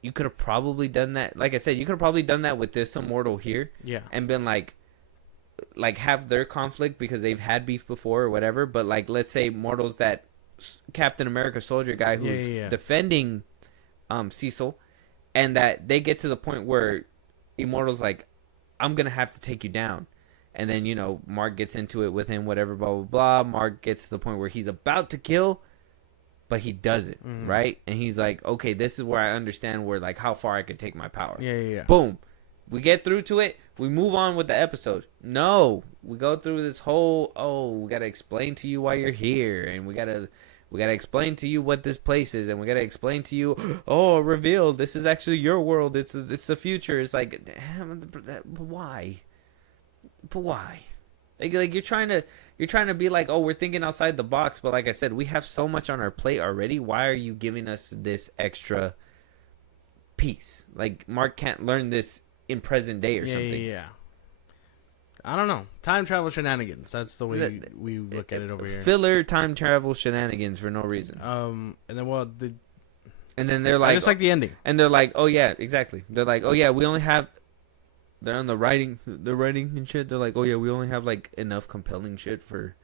you could have probably done that. Like I said, you could have probably done that with this Immortal here. Yeah. And been like have their conflict because they've had beef before or whatever. But like, let's say Mortal's that Captain America soldier guy who's defending Cecil, and that they get to the point where Immortal's like, I'm gonna have to take you down, and then, you know, Mark gets into it with him, whatever, blah blah blah. Mark gets to the point where he's about to kill, but he doesn't, right? And he's like, okay, this is where I understand where, like, how far I can take my power. Yeah. Boom, we get through to it, we move on with the episode. No, we go through this whole, oh, we gotta explain to you why you're here, and we gotta we gotta explain to you what this place is, and we gotta explain to you, oh, reveal this is actually your world. It's the future. It's like, damn, why? But why? Like you're trying to be like, oh, we're thinking outside the box, but like I said, we have so much on our plate already. Why are you giving us this extra piece? Like Mark can't learn this in present day or something. Yeah. I don't know. Time travel shenanigans. That's the way we look at it over here. Filler time travel shenanigans for no reason. And then and then they're like, just like the ending. And they're like, oh yeah, exactly. They're like, oh yeah, we only have. They're on the writing and shit. They're like, oh yeah, we only have like enough compelling shit for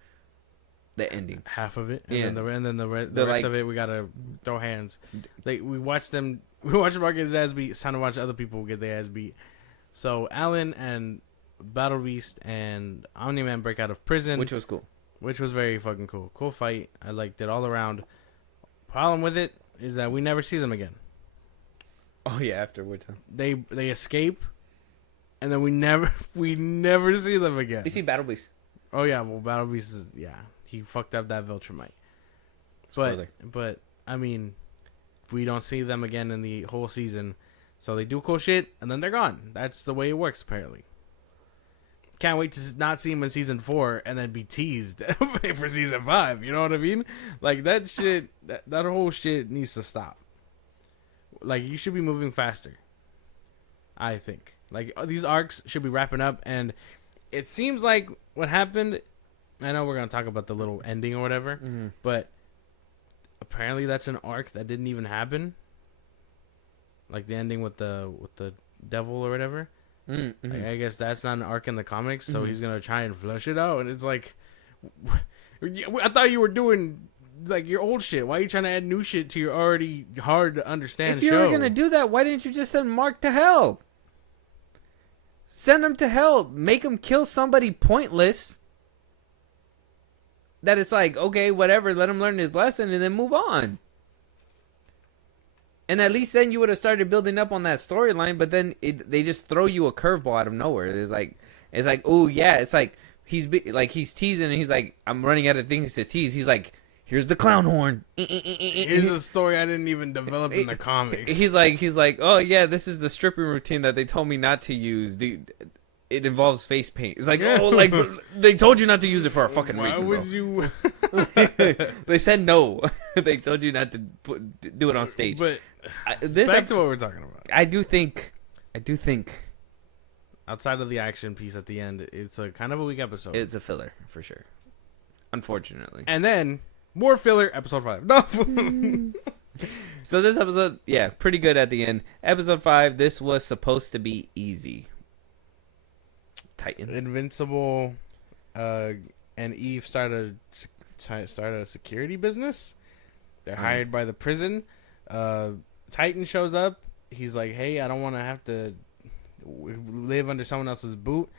the ending. Half of it, Yeah. and then the rest like- of it, we gotta throw hands. Like we watch Mark get his ass beat. It's time to watch other people get their ass beat. So Alan and Battle Beast and Omni-Man break out of prison, Which was cool. which was very fucking cool. Cool fight. I liked it all around. Problem with it is that we never see them again. Oh yeah, afterwards. Huh? They escape, and then we never see them again. We see Battle Beast. Oh yeah, well Battle Beast is he fucked up that Viltrumite. Spoiler. But I mean, we don't see them again in the whole season, so they do cool shit and then they're gone. That's the way it works apparently. Can't wait to not see them in season 4 and then be teased for season 5. You know what I mean? Like that shit, that whole shit needs to stop. Like you should be moving faster. I think like these arcs should be wrapping up, and it seems like what happened. I know we're gonna talk about the little ending or whatever, but apparently that's an arc that didn't even happen. Like the ending with the devil or whatever. Mm-hmm. I guess that's not an arc in the comics, so he's gonna try and flesh it out, and it's like, I thought you were doing like your old shit. Why are you trying to add new shit to your already hard to understand If you show? were gonna do that, why didn't you just send Mark to hell? Send him to hell. Make him kill somebody pointless. That it's like, okay, whatever, let him learn his lesson and then move on. And at least then you would have started building up on that storyline, but then they just throw you a curveball out of nowhere. It's like, oh yeah, it's like he's teasing and he's like, I'm running out of things to tease. He's like, here's the clown horn. Here's a story I didn't even develop in the comics. He's like, oh yeah, this is the stripping routine that they told me not to use. Dude, it involves face paint. It's like, oh, like they told you not to use it for a fucking Why reason, would bro. you? They said no. They told you not to do it on stage. But This back to what we're talking about. I do think Outside of the action piece at the end, it's a kind of a weak episode. it's a filler for sure. Unfortunately. And then more filler, episode 5. No. So this episode, yeah, pretty good at the end. Episode 5, this was supposed to be easy. Titan. Invincible, and Eve started a security business. They're hired by the prison. Titan shows up. He's like, "Hey, I don't want to have to live under someone else's boot."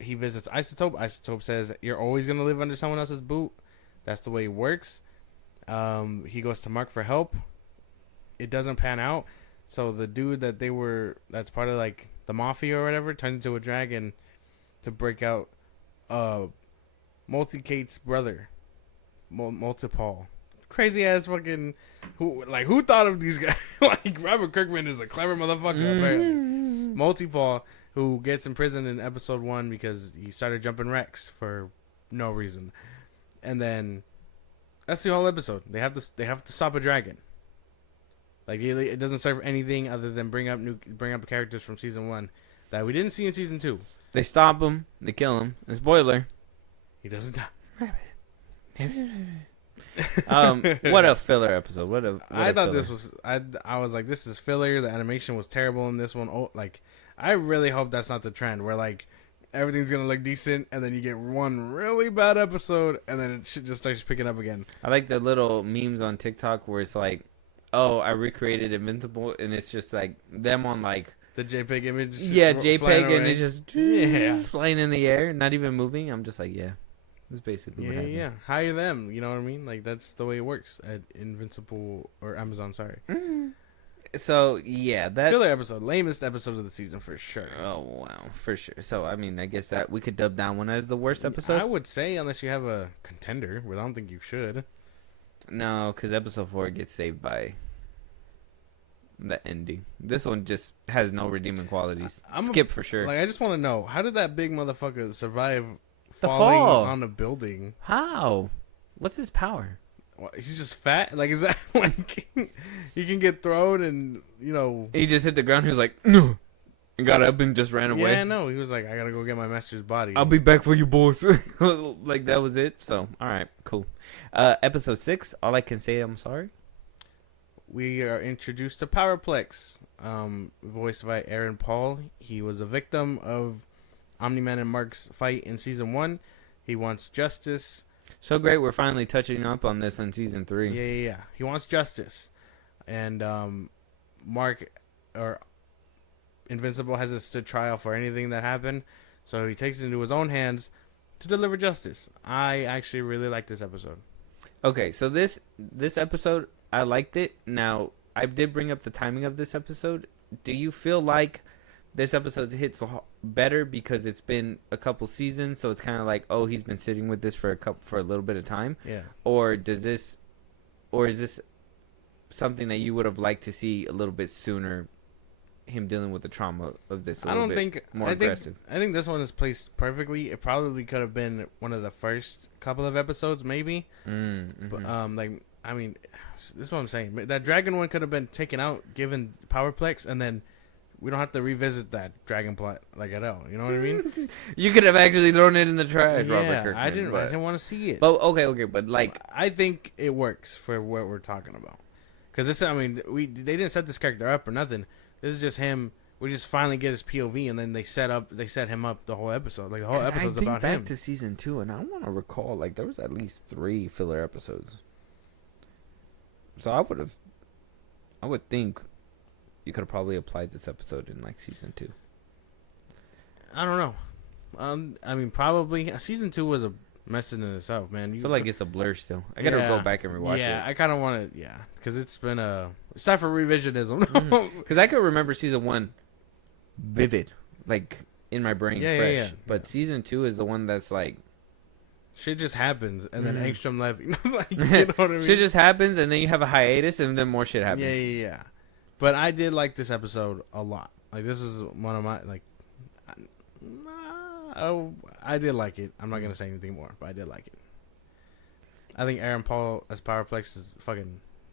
He visits Isotope. Isotope says, "You're always gonna live under someone else's boot. That's the way it works." He goes to Mark for help. It doesn't pan out. So the dude that's part of like the mafia or whatever, turns into a dragon to break out Multicate's brother, Multipal. Crazy ass fucking who thought of these guys? Like Robert Kirkman is a clever motherfucker apparently. Multipal, who gets in prison in episode 1 because he started jumping wrecks for no reason, and then that's the whole episode. They have to stop a dragon. Like it doesn't serve anything other than bring up characters from season 1 that we didn't see in season 2. They stop him. They kill him. And spoiler. He doesn't die. What a filler episode. I thought this was I was like, this is filler. The animation was terrible in this one. Oh, like I really hope that's not the trend where like everything's gonna look decent and then you get one really bad episode and then it shit just starts picking up again. I like the little memes on TikTok where it's like, oh, I recreated Invincible, and it's just like them on like The JPEG image. Just JPEG, flying and away. it's just Yeah. flying in the air, not even moving. I'm just like, yeah, that's basically what happened. Yeah. Hire them. You know what I mean? Like that's the way it works at Invincible or Amazon. Sorry. So yeah, that Filler episode, lamest episode of the season for sure. oh wow, for sure. So I mean, I guess that we could dub that one as the worst episode. I would say unless you have a contender, but I don't think you should. No, because episode 4 gets saved by the ending. This one just has no redeeming qualities. Skip for sure. Like, I just want to know, how did that big motherfucker survive The falling fall. on a building? How? What's his power? What, he's just fat? Like, is that like he can get thrown and He just hit the ground. He was like, no, and got up and just ran away. Yeah, no. He was like, I gotta go get my master's body. I'll be back for you, boys. Like that was it. So, all right, cool. Episode 6. All I can say, I'm sorry. We are introduced to Powerplex, voiced by Aaron Paul. He was a victim of Omni-Man and Mark's fight in season 1. He wants justice. So great, we're finally touching up on this in season 3. Yeah. He wants justice, and Mark or Invincible has us to trial for anything that happened, so he takes it into his own hands to deliver justice. I actually really like this episode. Okay, so this episode, I liked it. Now, I did bring up the timing of this episode. Do you feel like this episode hits better because it's been a couple seasons, so it's kind of like, oh, he's been sitting with this for a little bit of time? Yeah. Or is this something that you would have liked to see a little bit sooner? Him dealing with the trauma of this. I think this one is placed perfectly. It probably could have been one of the first couple of episodes, maybe. Mm-hmm. But I mean, this is what I'm saying. That dragon one could have been taken out, given Powerplex, and then we don't have to revisit that dragon plot like at all. You know what I mean? You could have actually thrown it in the trash, Yeah, Robert Kirkman. I didn't want to see it. But okay, but like, I think it works for what we're talking about. Because this, I mean, they didn't set this character up or nothing. This is just him. We just finally get his POV, and then they set him up the whole episode. Like the whole episode's I think about back him. to season 2, and I want to recall like there was at least 3 filler episodes. So I would think you could have probably applied this episode in like season 2. I don't know. I mean, probably season 2 was a mess in itself, man. I feel like it's a blur still. I gotta go back and rewatch it. Yeah, I kind of want to. Yeah, because it's time for revisionism. Because I could remember season 1 vivid, like in my brain, fresh. Yeah. But season 2 is the one that's like shit just happens, and then Angstrom left. Like, you know what I mean? Shit just happens, and then you have a hiatus, and then more shit happens. Yeah. But I did like this episode a lot. Like, this is one of my I did like it. I'm not gonna say anything more, but I did like it. I think Aaron Paul as Powerplex is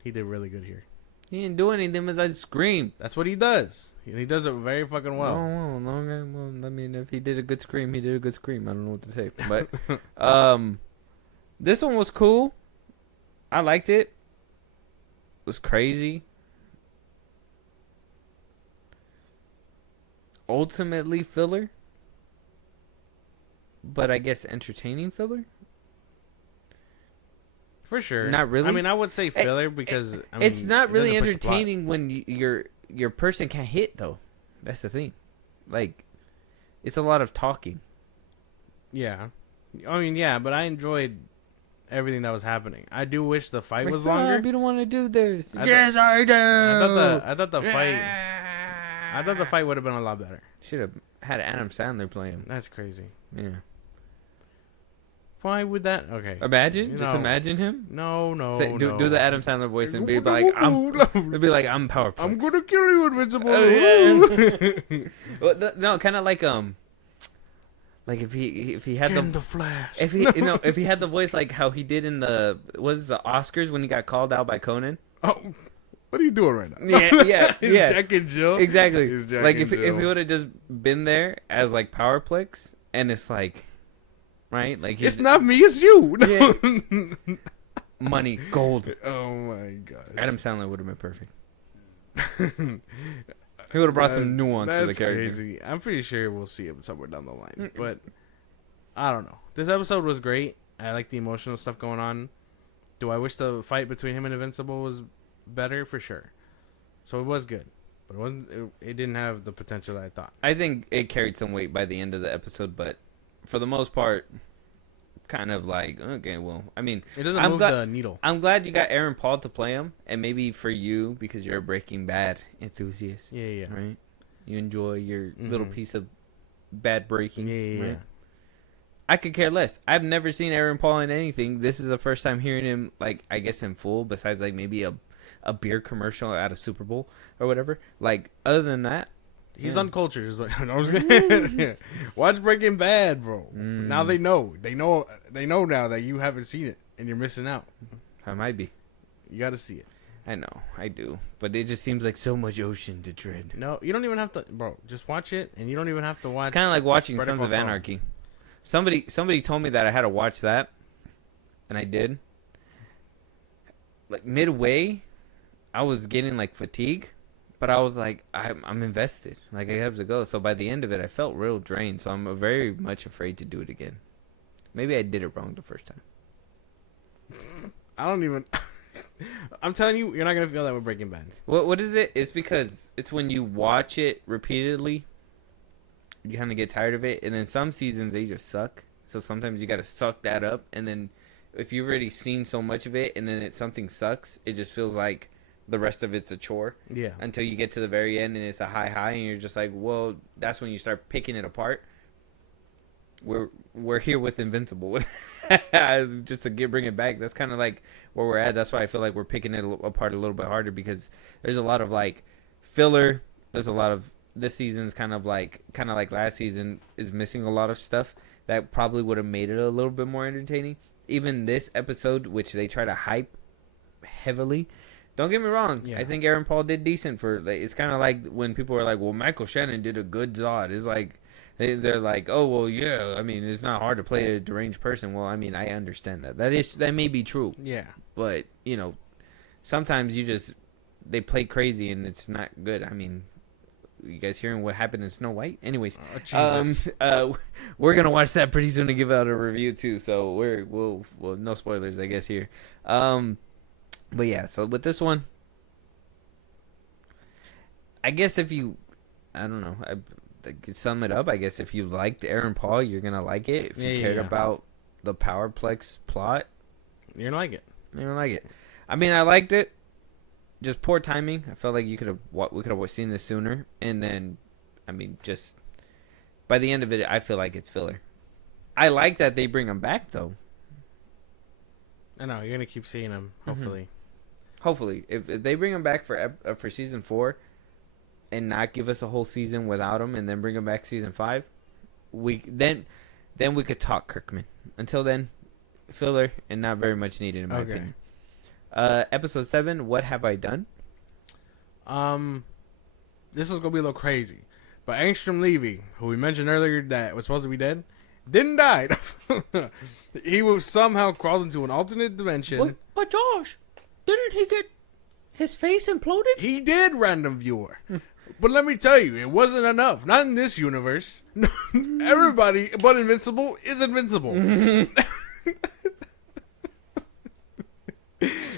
he did really good here. He didn't do anything besides scream. That's what he does. He does it very fucking well. I mean, if he did a good scream, he did a good scream. I don't know what to say. But this one was cool. I liked it. It was crazy. Ultimately filler. But I guess entertaining filler? For sure. Not really. I mean, I would say filler because it's not really it doesn't push the plot. entertaining when your person can't hit, though. That's the thing. Like, it's a lot of talking. Yeah. I mean, yeah, but I enjoyed everything that was happening. I do wish the fight was longer. You don't want to do this. Yes, I do. I thought the fight would have been a lot better. Should have had Adam Sandler play him. That's crazy. Yeah. Why would that? Okay. Imagine, imagine him. No. Do the Adam Sandler voice and be like, I'm Powerplex. I'm gonna kill you, Invincible. Well, no, kind of like if he had the Flash. If he if he had the voice like how he did in the Oscars when he got called out by Conan. Oh, what are you doing right now? Yeah. He's Jack and Jill. Exactly. Like if he would have just been there as like Powerplex, and it's like, right? Like it's not me, it's you. Yeah. Money, gold. Oh my gosh. Adam Sandler would have been perfect. He would have brought some nuance to the character. Crazy. I'm pretty sure we'll see him somewhere down the line, but I don't know. This episode was great. I like the emotional stuff going on. Do I wish the fight between him and Invincible was better? For sure. So it was good, but it wasn't. It didn't have the potential that I thought. I think it carried some weight by the end of the episode, but for the most part, kind of like, okay, well, I mean, it doesn't move the needle. I'm glad you got Aaron Paul to play him, and maybe for you because you're a Breaking Bad enthusiast. Yeah. Right. You enjoy your little piece of bad breaking. Yeah. Right? I could care less. I've never seen Aaron Paul in anything. This is the first time hearing him, like, I guess in full, besides like maybe a beer commercial at a Super Bowl or whatever. Like, other than that, He's yeah. uncultured. Is what, I was gonna, watch Breaking Bad, bro. Now they know. They know now that you haven't seen it and you're missing out. I might be. You got to see it. I know, I do, but it just seems like so much ocean to tread. No, you don't even have to, bro. Just watch it, and you don't even have to watch. It's kind of like watching Better Sons Call of Saul. Anarchy. Somebody told me that I had to watch that, and I did. Like midway, I was getting like fatigue, but I was like, I'm invested. Like I have to go. So by the end of it, I felt real drained. So I'm very much afraid to do it again. Maybe I did it wrong the first time. I don't even. I'm telling you, you're not gonna feel that with Breaking Bad. What is it? It's because it's when you watch it repeatedly, you kind of get tired of it, and then some seasons they just suck. So sometimes you got to suck that up, and then if you've already seen so much of it, and then something sucks, it just feels like the rest of it's a chore. Yeah. Until you get to the very end, and it's a high, and you're just like, well, that's when you start picking it apart. We're here with Invincible, just to bring it back. That's kind of like where we're at. That's why I feel like we're picking it apart a little bit harder, because there's a lot of like filler. There's a lot of this season's kind of like last season is missing a lot of stuff that probably would have made it a little bit more entertaining. Even this episode, which they try to hype heavily. Don't get me wrong. Yeah. I think Aaron Paul did decent for. Like, it's kind of like when people are like, "Well, Michael Shannon did a good Zod." It's like they're like, "Oh, well, yeah. I mean, it's not hard to play a deranged person." Well, I mean, I understand that. That may be true. Yeah. But you know, sometimes they play crazy and it's not good. I mean, you guys hearing what happened in Snow White? Anyways, Jesus. we're gonna watch that pretty soon to give out a review too. So we'll no spoilers, I guess here. But yeah, so with this one, I guess I don't know, I could sum it up. I guess if you liked Aaron Paul, you're gonna like it. If you cared about the Powerplex plot, You're gonna like it. you're gonna like it. I mean, I liked it. Just poor timing. I felt like we could have seen this sooner. And then, I mean, just by the end of it, I feel like it's filler. I like that they bring him back though. I know you're gonna keep seeing them. Hopefully. Hopefully, if they bring him back for season 4, and not give us a whole season without him, and then bring him back season 5, then we could talk Kirkman. Until then, filler and not very much needed in my opinion. Episode 7, What Have I Done? This was gonna be a little crazy, but Angstrom Levy, who we mentioned earlier that was supposed to be dead, didn't die. He was somehow crawled into an alternate dimension. But Josh, didn't he get his face imploded? He did, random viewer. But let me tell you, it wasn't enough. Not in this universe. Everybody but Invincible is invincible.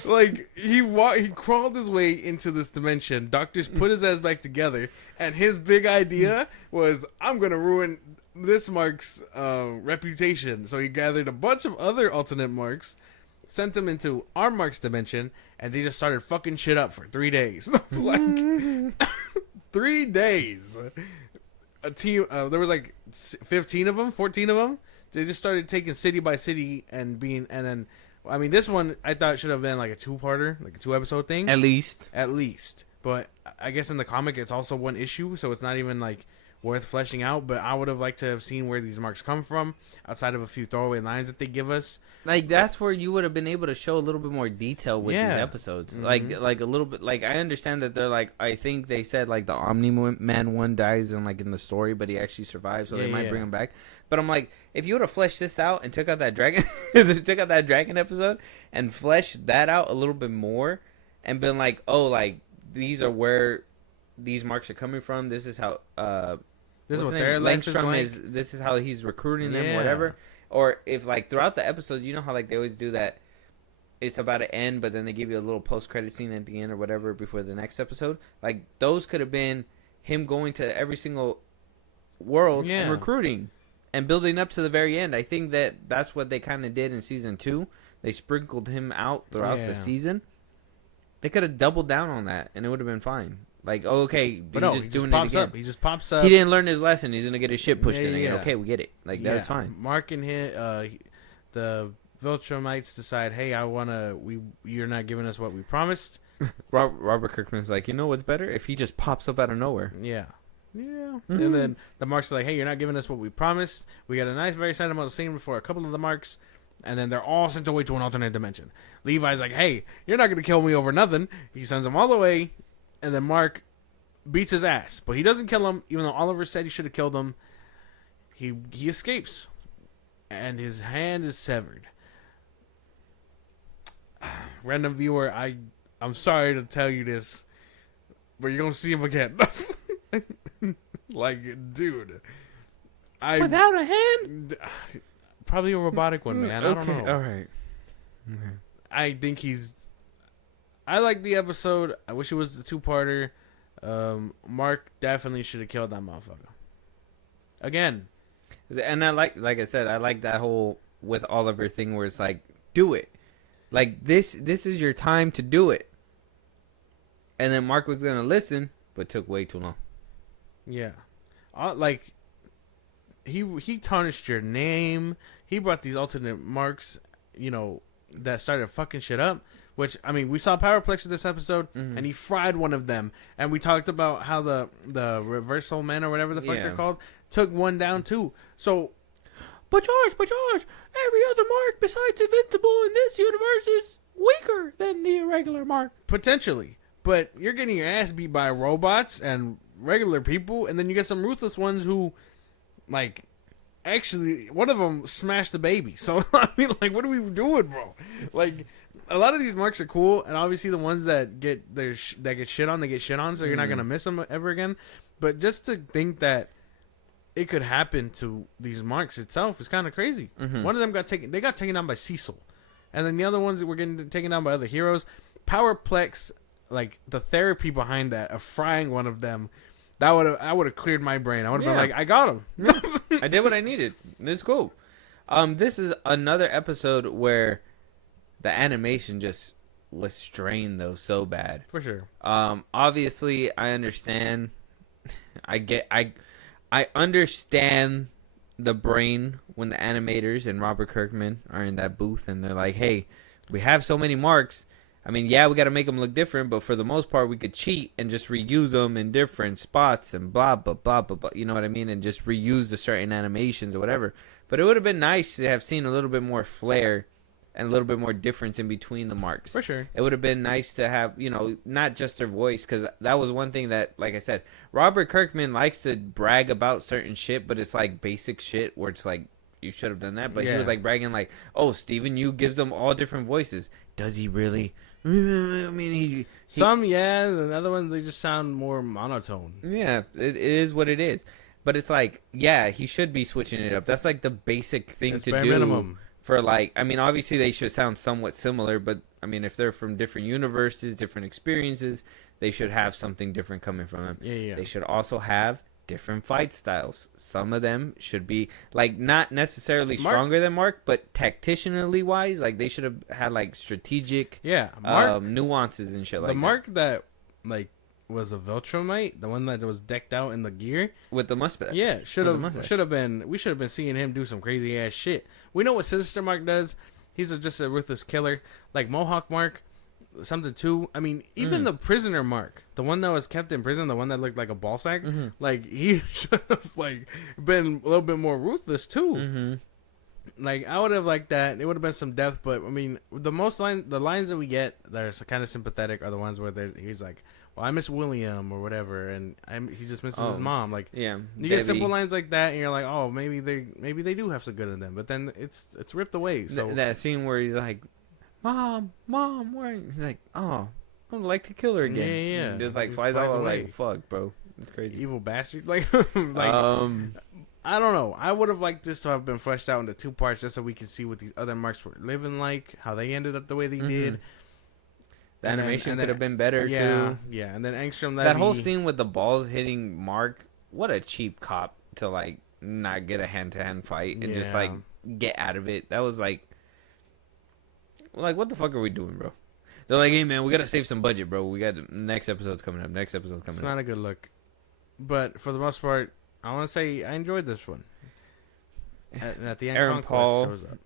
Like, he crawled his way into this dimension. Doctors put his ass back together, and his big idea was, I'm going to ruin this Mark's reputation. So he gathered a bunch of other alternate Marks, sent them into our Mark's dimension, and they just started fucking shit up for 3 days. Like, 3 days. A team, there was like 15 of them, 14 of them. They just started taking city by city and then, I mean, this one I thought should have been like a 2-parter, like a 2-episode thing. At least. But I guess in the comic it's also one issue, so it's not even like worth fleshing out. But I would have liked to have seen where these Marks come from, outside of a few throwaway lines that they give us. Like, that's where you would have been able to show a little bit more detail with these episodes. Mm-hmm. Like a little bit. Like, I understand that they're like, I think they said like the Omni-Man one dies in the story, but he actually survives, so they might bring him back. But I'm like, if you would have fleshed this out and took out that dragon, episode and fleshed that out a little bit more, and been like, oh, like these are where these Marks are coming from. This is how This is what their life is like. This is how he's recruiting them, Yeah. whatever. Or if like throughout the episodes, you know how like they always do that. It's about to end, but then they give you a little post-credit scene at the end or whatever before the next episode. Like, those could have been him going to every single world and recruiting and building up to the very end. I think that's what they kind of did in season 2. They sprinkled him out throughout the season. They could have doubled down on that, and it would have been fine. Like, oh, okay, But no, he's he just just doing pops it again. up. He just pops up. He didn't learn his lesson. He's gonna get his shit pushed Yeah, in again. yeah. Okay, we get it. Like that's fine. Mark and the Viltrumites decide, hey, you're not giving us what we promised. Robert Kirkman's like, you know what's better? If he just pops up out of nowhere. Yeah. Yeah. Mm-hmm. And then the Marks are like, hey, you're not giving us what we promised. We got a nice, very sentimental scene before a couple of the Marks. And then they're all sent away to an alternate dimension. Levi's like, hey, you're not going to kill me over nothing. He sends them all away. And then Mark beats his ass. But he doesn't kill him, even though Oliver said he should have killed him. He escapes. And his hand is severed. Random viewer, I'm sorry to tell you this, but you're going to see him again. Like, dude. Without a hand? Probably a robotic one, man. I don't know. All right. I think I like the episode. I wish it was the two-parter. Mark definitely should have killed that motherfucker. Again. And I like I said, I like that whole with Oliver thing where it's like, do it. Like, this is your time to do it. And then Mark was going to listen, but took way too long. Yeah. Like, he tarnished your name. He brought these alternate Marks, that started fucking shit up. Which, I mean, we saw Powerplex in this episode, and he fried one of them. And we talked about how the Reversal Men, or whatever the fuck they're called, took one down too. So, but George, every other Mark besides Invincible in this universe is weaker than the irregular Mark. Potentially. But you're getting your ass beat by robots and regular people, and then you get some ruthless ones who, like, actually, one of them smashed the baby. So, I mean, like, what are we doing, bro? Like, a lot of these Marks are cool, and obviously the ones that get shit on, they get shit on, so you're not going to miss them ever again. But just to think that it could happen to these Marks itself is kind of crazy. One of them got taken down by Cecil. And then the other ones that were getting taken down by other heroes. Powerplex, like, the therapy behind that, of frying one of them, I would have cleared my brain. I would have been like, I got him. I did what I needed. It's cool. This is another episode where the animation just was strained, though, so bad. For sure. Obviously, I understand. I understand the brain when the animators and Robert Kirkman are in that booth and they're like, hey, we have so many Marks. I mean, yeah, we got to make them look different, but for the most part, we could cheat and just reuse them in different spots and blah, blah, blah, blah, blah. You know what I mean? And just reuse the certain animations or whatever. But it would have been nice to have seen a little bit more flair and a little bit more difference in between the Marks. For sure. It would have been nice to have, not just their voice, because that was one thing that, like I said, Robert Kirkman likes to brag about certain shit, but it's like basic shit where it's like, you should have done that. But he was like bragging like, oh, Steven Yeun gives them all different voices. Does he really? I mean, some, yeah, and the other ones, they just sound more monotone. Yeah, it is what it is. But it's like, yeah, he should be switching it up. That's like the basic thing It's to bare do. minimum. For like, I mean, obviously they should sound somewhat similar, but I mean, if they're from different universes, different experiences, they should have something different coming from them. Yeah. They should also have different fight styles. Some of them should be like not necessarily stronger than Mark, but tacticianally wise, like they should have had like strategic, nuances and shit like that. The Mark that like was a Viltrumite, the one that was decked out in the gear with the mustache. Yeah, should have been. We should have been seeing him do some crazy ass shit. We know what Sinister Mark does. He's just a ruthless killer. Like Mohawk Mark, something too. I mean, even the Prisoner Mark, the one that was kept in prison, the one that looked like a ball sack, like he should have like been a little bit more ruthless too. Like I would have liked that. It would have been some depth, but I mean, the lines that we get that are kind of sympathetic are the ones where he's like, well, I miss William or whatever, and he just misses his mom. Like, yeah, you get simple lines like that, and you're like, oh, maybe they do have some good in them. But then it's ripped away. So that scene where he's like, Mom, where? He's like, oh, I would like to kill her again. Yeah. And just like flies all away. like, fuck, bro, it's crazy. Evil bastard. Like, I don't know. I would have liked this to have been fleshed out into 2 parts, just so we could see what these other Marks were living like, how they ended up the way they did. The animation could have been better too. Yeah, and then Angstrom that whole scene with the balls hitting Mark, what a cheap cop to like not get a hand-to-hand fight and just like get out of it. That was like what the fuck are we doing, bro? They're like, hey man, we gotta save some budget, bro. We got next episode's coming up. Next episode's coming It's up. not a good look. But for the most part, I want to say I enjoyed this one. At the end, Aaron Conquest Paul shows up.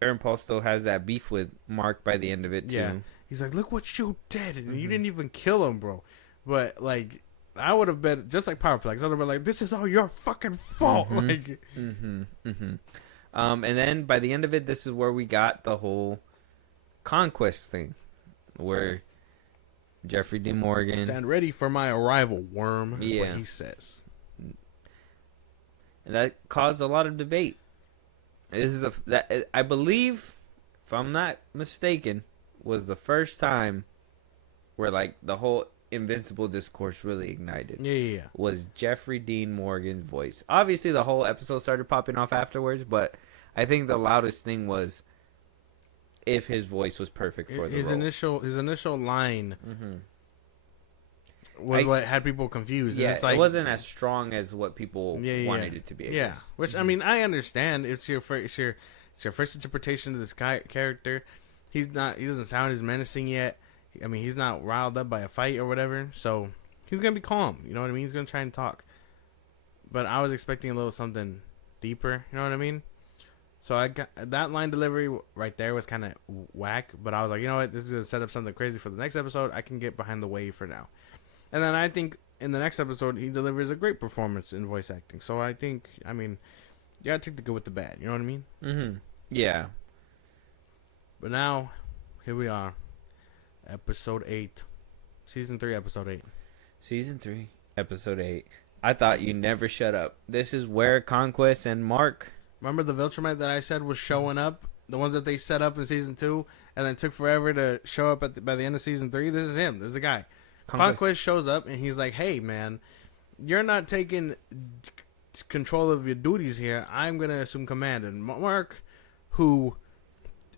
Aaron Paul still has that beef with Mark by the end of it too. Yeah. He's like, look what you did, and Mm-hmm. you didn't even kill him, bro. But like, I would have been just like Powerplex. I would have been like, this is all your fucking fault. Like, And then by the end of it, this is where we got the whole Conquest thing, where Jeffrey D. Morgan. stand ready for my arrival, worm. Is what Yeah. he says. And that caused a lot of debate. This is that I believe, if I'm not mistaken, was the first time where like the whole Invincible discourse really ignited. Yeah. Was Jeffrey Dean Morgan's voice. Obviously, the whole episode started popping off afterwards, but I think the loudest thing was if his voice was perfect for the His role. initial line was what had people confused. Yeah, And it's like, it wasn't as strong as what people wanted it to be. I Yeah, guess. which I mean, I understand. It's your first interpretation of this character. He doesn't sound as menacing yet. I mean, he's not riled up by a fight or whatever, so he's gonna be calm. You know what I mean? He's gonna try and talk. But I was expecting a little something deeper. You know what I mean? So I got that line delivery right there was kind of whack. But I was like, you know what? This is gonna set up something crazy for the next episode. I can get behind the wave for now. And then I think in the next episode he delivers a great performance in voice acting. So I think, I mean, you gotta take the good with the bad. You know what I mean? Yeah. But now, here we are. Episode 8. Season 3, Episode 8. Season 3, Episode 8. I thought you never shut up. This is where Conquest and Mark. Remember the Viltrumite that I said was showing up? The ones that they set up in Season 2 and then took forever to show up by the end of Season 3? This is him. This is the guy. Conquest shows up and he's like, hey, man, you're not taking control of your duties here. I'm going to assume command. And Mark, who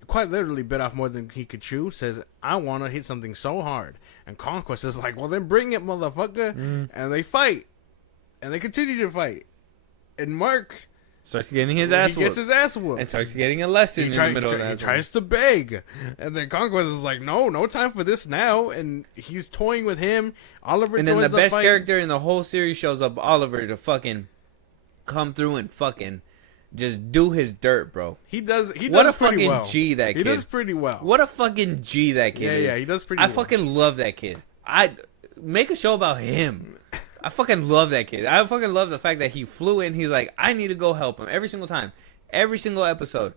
quite literally bit off more than he could chew, says, I want to hit something so hard. And Conquest is like, well, then bring it, motherfucker. And they fight. And they continue to fight. And Mark Starts getting his ass he gets whooped. his ass whooped. And starts getting a lesson in the middle of that. He tries to beg. And then Conquest is like, no time for this now. And he's toying with him. Oliver And then joins the best fight. character in the whole series shows up, Oliver, to fucking come through and fucking just do his dirt, bro. He does What a pretty fucking well. G that He kid. does pretty well. What a fucking G that kid is. Yeah, he does pretty I well. fucking love that kid. I make a show about him. I fucking love that kid. I fucking love the fact that he flew in. He's like, I need to go help him every single time, every single episode.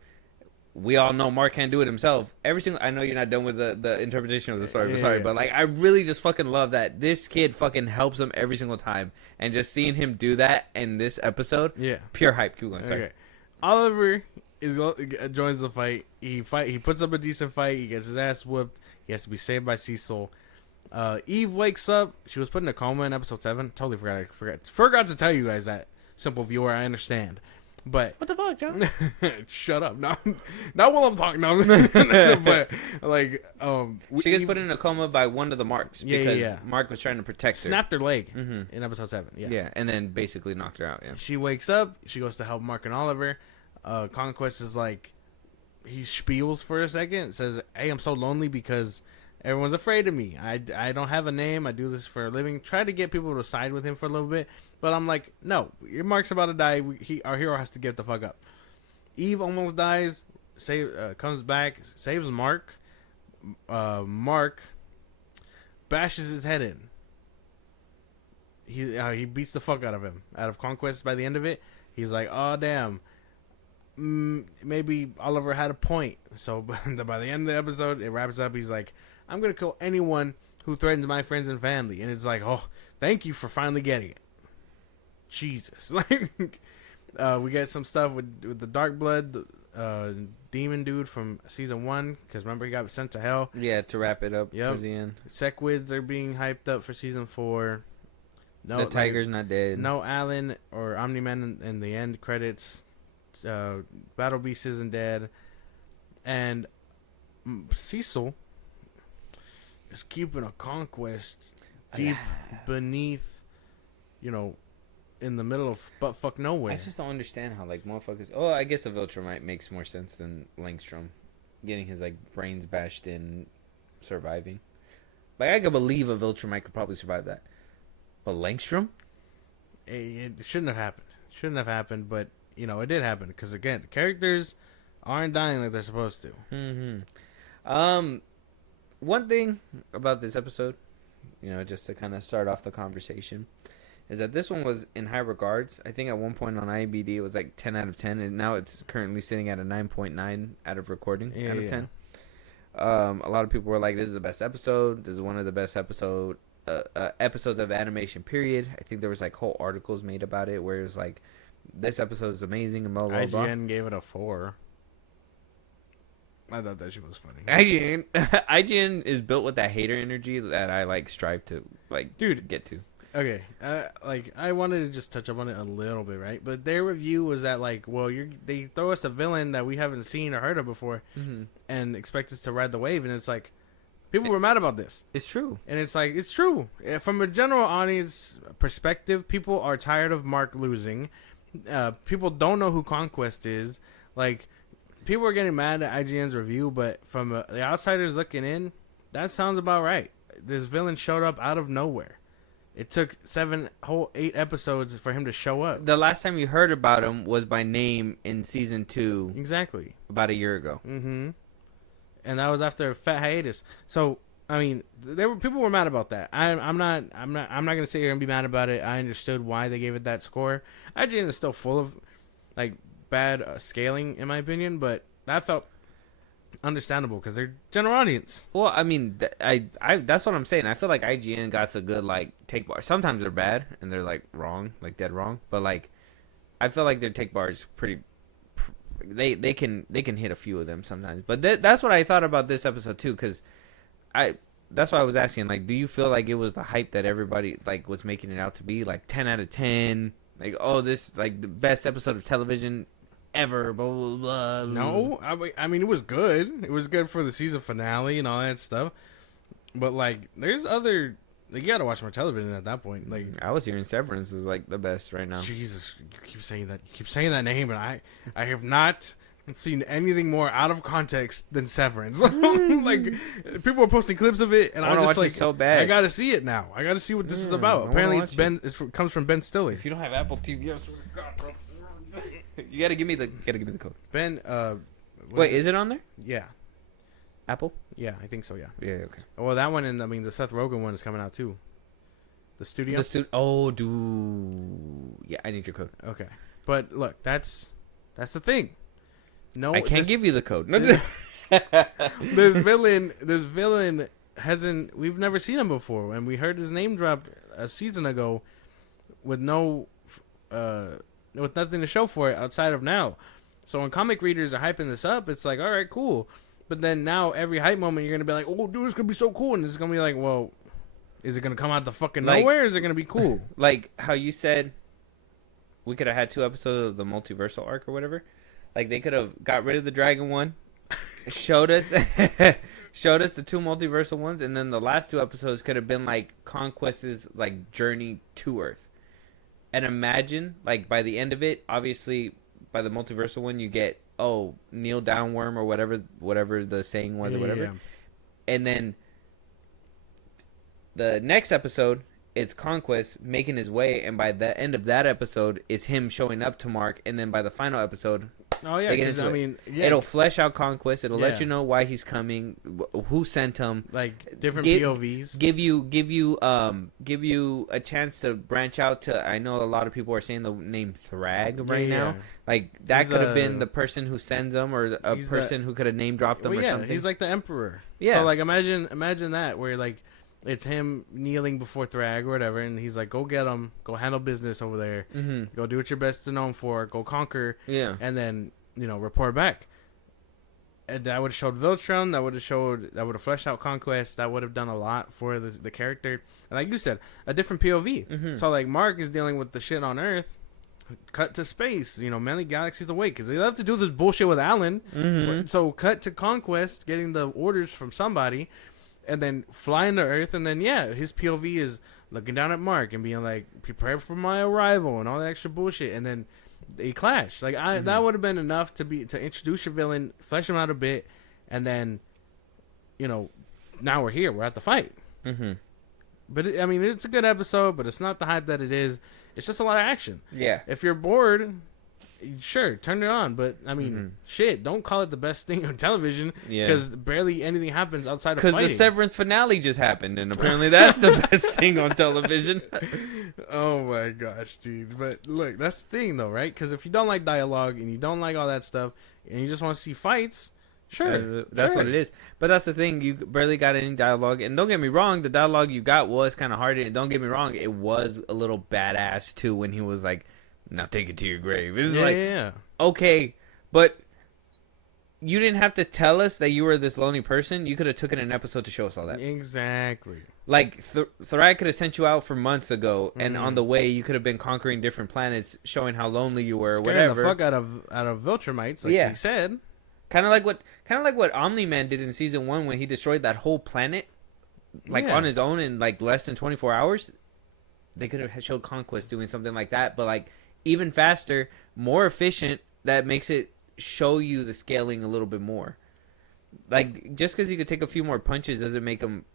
We all know Mark can't do it himself. I know you're not done with the interpretation of the story. Yeah. But like, I really just fucking love that this kid fucking helps him every single time, and just seeing him do that in this episode, Yeah. pure hype. Keep going. Sorry. Okay. Oliver joins the fight. He puts up a decent fight. He gets his ass whooped. He has to be saved by Cecil. Eve wakes up. She was put in a coma in episode 7. Totally forgot to tell you guys that. Simple viewer, I understand. But What the fuck, John? shut up. Not while I'm talking. No. But like She gets put in a coma by one of the Marks because Yeah. Mark was trying to protect her. snapped her leg in episode 7. Yeah, and then basically knocked her out. Yeah. She wakes up. She goes to help Mark and Oliver. Conquest is like, he spiels for a second. Says, hey, I'm so lonely because everyone's afraid of me. I don't have a name. I do this for a living. Try to get people to side with him for a little bit. But I'm like, no, your Mark's about to die. Our hero has to get the fuck up. Eve almost dies. Comes back. Saves Mark. Mark bashes his head in. He beats the fuck out of him. Out of Conquest by the end of it. He's like, oh, damn. Maybe Oliver had a point. So by the end of the episode, it wraps up. He's like, I'm going to kill anyone who threatens my friends and family. And it's like, oh, thank you for finally getting it. Jesus. Like, we get some stuff with the Dark Blood, demon dude from season 1. Because remember, he got sent to hell. Yeah, to wrap it up Yep. towards the end. Sequids are being hyped up for season 4. No, The tiger's not dead. No Alan or Omni-Man in the end credits. Battle Beast isn't dead. And Cecil is keeping a Conquest deep beneath, in the middle of buttfuck nowhere. I just don't understand how, like, motherfuckers... Oh, I guess a Viltrumite makes more sense than Langstrom. Getting his, like, brains bashed in surviving. Like, I could believe a Viltrumite could probably survive that. But Langstrom? It shouldn't have happened. Shouldn't have happened, but, you know, it did happen. Because, again, the characters aren't dying like they're supposed to. Mm-hmm. One thing about this episode, you know, just to kind of start off the conversation, is that this one was in high regards. I think at one point on IMDb it was like 10 out of 10, and now it's currently sitting at a 9.9 out of recording out of 10. A lot of people were like, this is the best episode. This is one of the best episodes of animation, period. I think there was like whole articles made about it where it was like, this episode is amazing and blah, blah, blah. IGN gave it a 4. I thought that shit was funny. IGN is built with that hater energy that I like strive to like get to. Okay, like I wanted to just touch up on it a little bit, right? But their review was that like, well, they throw us a villain that we haven't seen or heard of before, and expect us to ride the wave, and it's like, people were mad about this. It's true, and it's like it's true from a general audience perspective. People are tired of Mark losing. People don't know who Conquest is. Like, people are getting mad at IGN's review, but from the outsiders looking in, that sounds about right. This villain showed up out of nowhere. It took 8 episodes for him to show up. The last time you heard about him was by name in season 2. Exactly. About a year ago. Mm-hmm. And that was after a fat hiatus. So, I mean, people were mad about that. I'm not gonna sit here and be mad about it. I understood why they gave it that score. IGN is still full of like bad scaling, in my opinion, but that felt understandable because they're general audience. Well, I mean, I that's what I'm saying. I feel like IGN got a good like take bar. Sometimes they're bad and they're like wrong, like dead wrong. But like, I feel like their take bar is pretty. They can hit a few of them sometimes. But that's what I thought about this episode too, because that's why I was asking. Like, do you feel like it was the hype that everybody like was making it out to be? Like 10 out of 10. Like, oh, this is like the best episode of television ever, blah, blah, blah. No, I mean, it was good. It was good for the season finale and all that stuff. But, like, there's other... Like, you gotta watch more television at that point. Like, I was hearing Severance is, like, the best right now. Jesus, you keep saying that. You keep saying that name, and I have not seen anything more out of context than Severance. Like, people are posting clips of it, and I'm just like, so bad. I gotta see it now. I gotta see what this is about. Apparently, it comes from Ben Stiller. If you don't have Apple TV, I swear to God, bro. You gotta give me the code. Ben, wait, is it on there? Yeah. Apple? Yeah, I think so, yeah. Yeah, okay. Well, that one, and I mean, the Seth Rogen one is coming out, too. The studio? Oh, dude. Yeah, I need your code. Okay. But, look, that's the thing. No, I can't give you the code. No, this villain hasn't, we've never seen him before, and we heard his name drop a season ago with with nothing to show for it outside of now. So when comic readers are hyping this up, it's like, all right, cool. But then now every hype moment, you're going to be like, oh, dude, it's going to be so cool. And it's going to be like, well, is it going to come out the fucking nowhere, or is it going to be cool? Like how you said we could have had 2 episodes of the multiversal arc or whatever. Like, they could have got rid of the dragon one, showed us the 2 multiversal ones, and then the last 2 episodes could have been like Conquest's like journey to Earth. And imagine, like, by the end of it, obviously by the multiversal one, you get kneel down worm or whatever the saying was or whatever, and then the next episode, it's Conquest making his way, and by the end of that episode, it's him showing up to Mark, and then by the final episode, it'll flesh out Conquest. It'll let you know why he's coming, who sent him, like different POVs. Give you a chance to branch out to. I know a lot of people are saying the name Thrag right now. Like that could have been the person who sends them, or a person who could have name dropped them or something. He's like the Emperor. Yeah. So like imagine that where like. It's him kneeling before Thrag or whatever, and he's like, go get him, go handle business over there, go do what you're best to known for, go conquer, and then, report back. And that would have showed Viltrum, that would have fleshed out Conquest, that would have done a lot for the character. And like you said, a different POV. So like Mark is dealing with the shit on Earth, cut to space, many galaxies away, because they love to do this bullshit with Alan. So cut to Conquest, getting the orders from somebody, and then flying to Earth, and then his POV is looking down at Mark and being like, "Prepare for my arrival," and all that extra bullshit, and then they clash. Like that would have been enough to introduce your villain, flesh him out a bit, and then, now we're here. We're at the fight. Mm-hmm. But I mean, it's a good episode, but it's not the hype that it is. It's just a lot of action. Yeah. If you're bored, sure, turn it on. But I mean, shit, don't call it the best thing on television because barely anything happens outside of fighting. Because the Severance finale just happened, and apparently that's the best thing on television. Oh my gosh, dude! But look, that's the thing, though, right? Because if you don't like dialogue and you don't like all that stuff, and you just want to see fights. Sure, that's what it is. But that's the thing. You barely got any dialogue. And don't get me wrong, the dialogue you got was kind of hard. And don't get me wrong, it was a little badass, too, when he was like, now take it to your grave. It was okay, but you didn't have to tell us that you were this lonely person. You could have taken an episode to show us all that. Exactly. Like, Thorag could have sent you out for months ago, and on the way, you could have been conquering different planets, showing how lonely you were, or whatever. Scaring the fuck out of Viltrumites, like he said. Kind of like what Omni-Man did in season 1 when he destroyed that whole planet, like on his own in like less than 24 hours. They could have showed Conquest doing something like that, but like even faster, more efficient. That makes it show you the scaling a little bit more. Like just because he could take a few more punches doesn't make him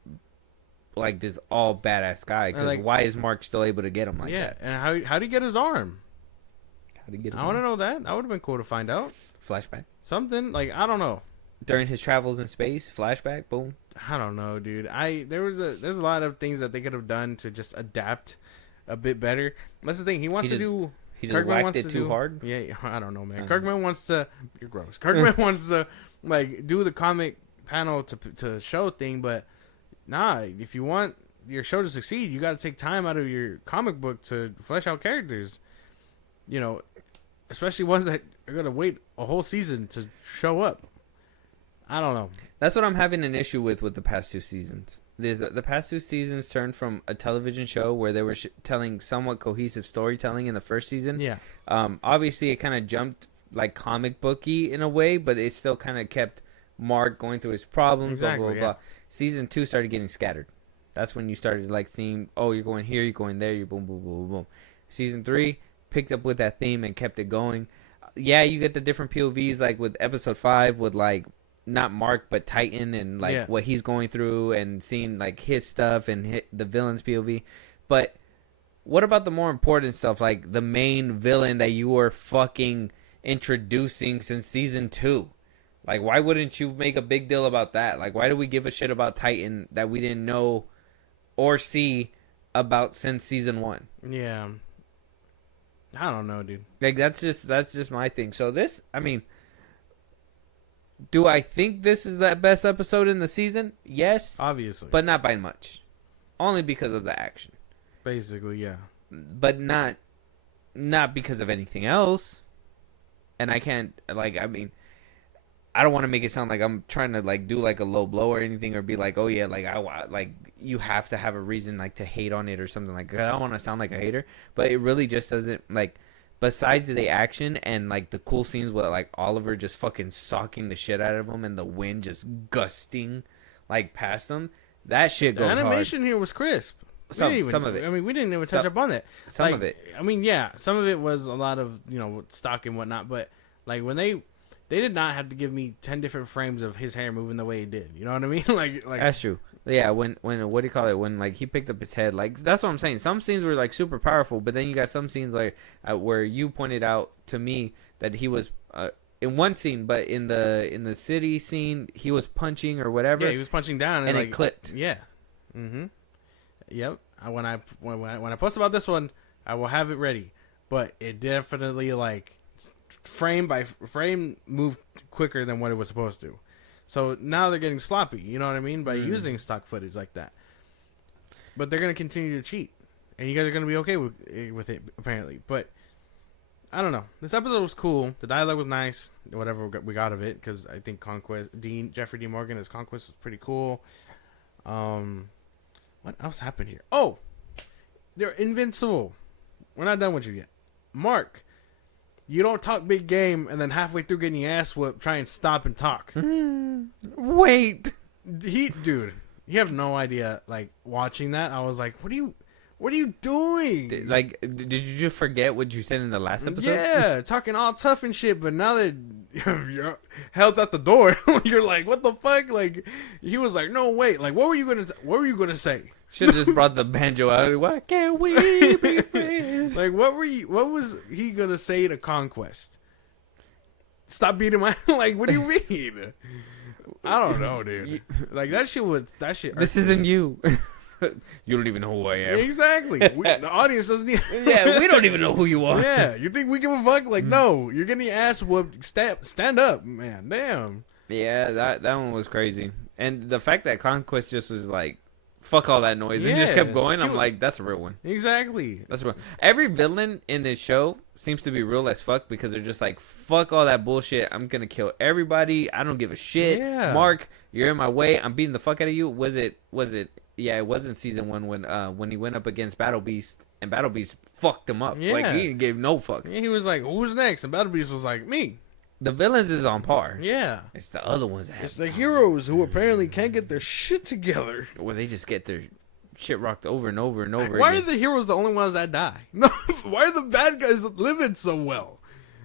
like this all badass guy. Because like, why is Mark still able to get him like that? And how did he get his arm? How did he get his I arm? want to know that. That would have been cool to find out. Flashback. Something like I don't know. During his travels in space, flashback, boom. I don't know, dude. There's a lot of things that they could have done to just adapt a bit better. That's the thing. He just Kirkman whacked it too hard. Yeah, I don't know, man. Kirkman wants to. You're gross. Kirkman wants to like do the comic panel to show thing, but nah. If you want your show to succeed, you got to take time out of your comic book to flesh out characters. You know, especially ones that are gonna wait a whole season to show up. I don't know. That's what I'm having an issue with the past 2 seasons. The past 2 seasons turned from a television show where they were telling somewhat cohesive storytelling in the first season. Yeah. Obviously, it kind of jumped like comic booky in a way, but it still kind of kept Mark going through his problems. Exactly, blah blah blah. Season 2 started getting scattered. That's when you started like seeing, oh, you're going here, you're going there, you boom boom boom boom boom. Season 3 picked up with that theme and kept it going. Yeah, you get the different POVs like with episode 5 with like. Not Mark, but Titan and like what he's going through and seeing like his stuff and the villain's POV. But what about the more important stuff, like the main villain that you were fucking introducing since season 2? Like, why wouldn't you make a big deal about that? Like, why do we give a shit about Titan that we didn't know or see about since season 1? Yeah. I don't know, dude. Like, that's just my thing. So this, I mean, do I think this is the best episode in the season? Yes. Obviously. But not by much. Only because of the action. Basically, yeah. But not because of anything else. And I can't, like, I mean, I don't want to make it sound like I'm trying to, like, do, like, a low blow or anything or be like, oh, yeah, like, you have to have a reason, like, to hate on it or something like that. I don't want to sound like a hater. But it really just doesn't, like... Besides the action and, like, the cool scenes with, like, Oliver just fucking socking the shit out of him and the wind just gusting, like, past them, that shit goes hard. The animation here was crisp. Some of it. I mean, we didn't even touch up on that. Some of it. I mean, yeah, some of it was a lot of, stock and whatnot, but, like, when they did not have to give me 10 different frames of his hair moving the way it did. You know what I mean? like That's true. Yeah, when what do you call it? When like he picked up his head, like that's what I'm saying. Some scenes were like super powerful, but then you got some scenes like where you pointed out to me that he was in one scene, but in the city scene he was punching or whatever. Yeah, he was punching down and like, it clipped. Yeah. Yep. When I post about this one, I will have it ready, but it definitely like frame by frame moved quicker than what it was supposed to. So now they're getting sloppy, you know what I mean, by using stock footage like that. But they're going to continue to cheat, and you guys are going to be okay with it, apparently. But I don't know. This episode was cool. The dialogue was nice, whatever we got of it, because I think Jeffrey D. Morgan as Conquest was pretty cool. What else happened here? Oh, they're invincible. We're not done with you yet. Mark. You don't talk big game and then halfway through getting your ass whooped, try and stop and talk. Wait. Dude, you have no idea, like, watching that, I was like, what are you What are you doing? Like, did you just forget what you said in the last episode? Yeah, talking all tough and shit, but now that hell's at the door, you're like, what the fuck? Like, he was like, no, wait, like, what were you gonna say? Should have just brought the banjo out. Why can't we be friends? Like, what was he gonna say to Conquest? Stop beating my like. What do you mean? I don't know, dude. Like that shit. This isn't you. You don't even know who I am. Exactly. The audience doesn't. Yeah, we don't even know who you are. Yeah, you think we give a fuck? Like, no, you're getting your ass whooped. Stand up, man. Damn. Yeah, that one was crazy. And the fact that Conquest just was like, fuck all that noise, and just Yeah. kept going, I'm like, that's a real one. Exactly. That's real. Every villain in this show seems to be real as fuck because they're just like, fuck all that bullshit. I'm gonna kill everybody. I don't give a shit. Yeah. Mark, you're in my way. I'm beating the fuck out of you. Was it? Yeah, it was in season 1 when he went up against Battle Beast and Battle Beast fucked him up. Yeah. Like he gave no fuck. Yeah, he was like, "Who's next?" And Battle Beast was like, "Me." The villains is on par. Yeah. It's the other ones that have, It's the heroes who apparently can't get their shit together. where they just get their shit rocked over and over and over. Why are again. the heroes the only ones that die? No, why are the bad guys living so well?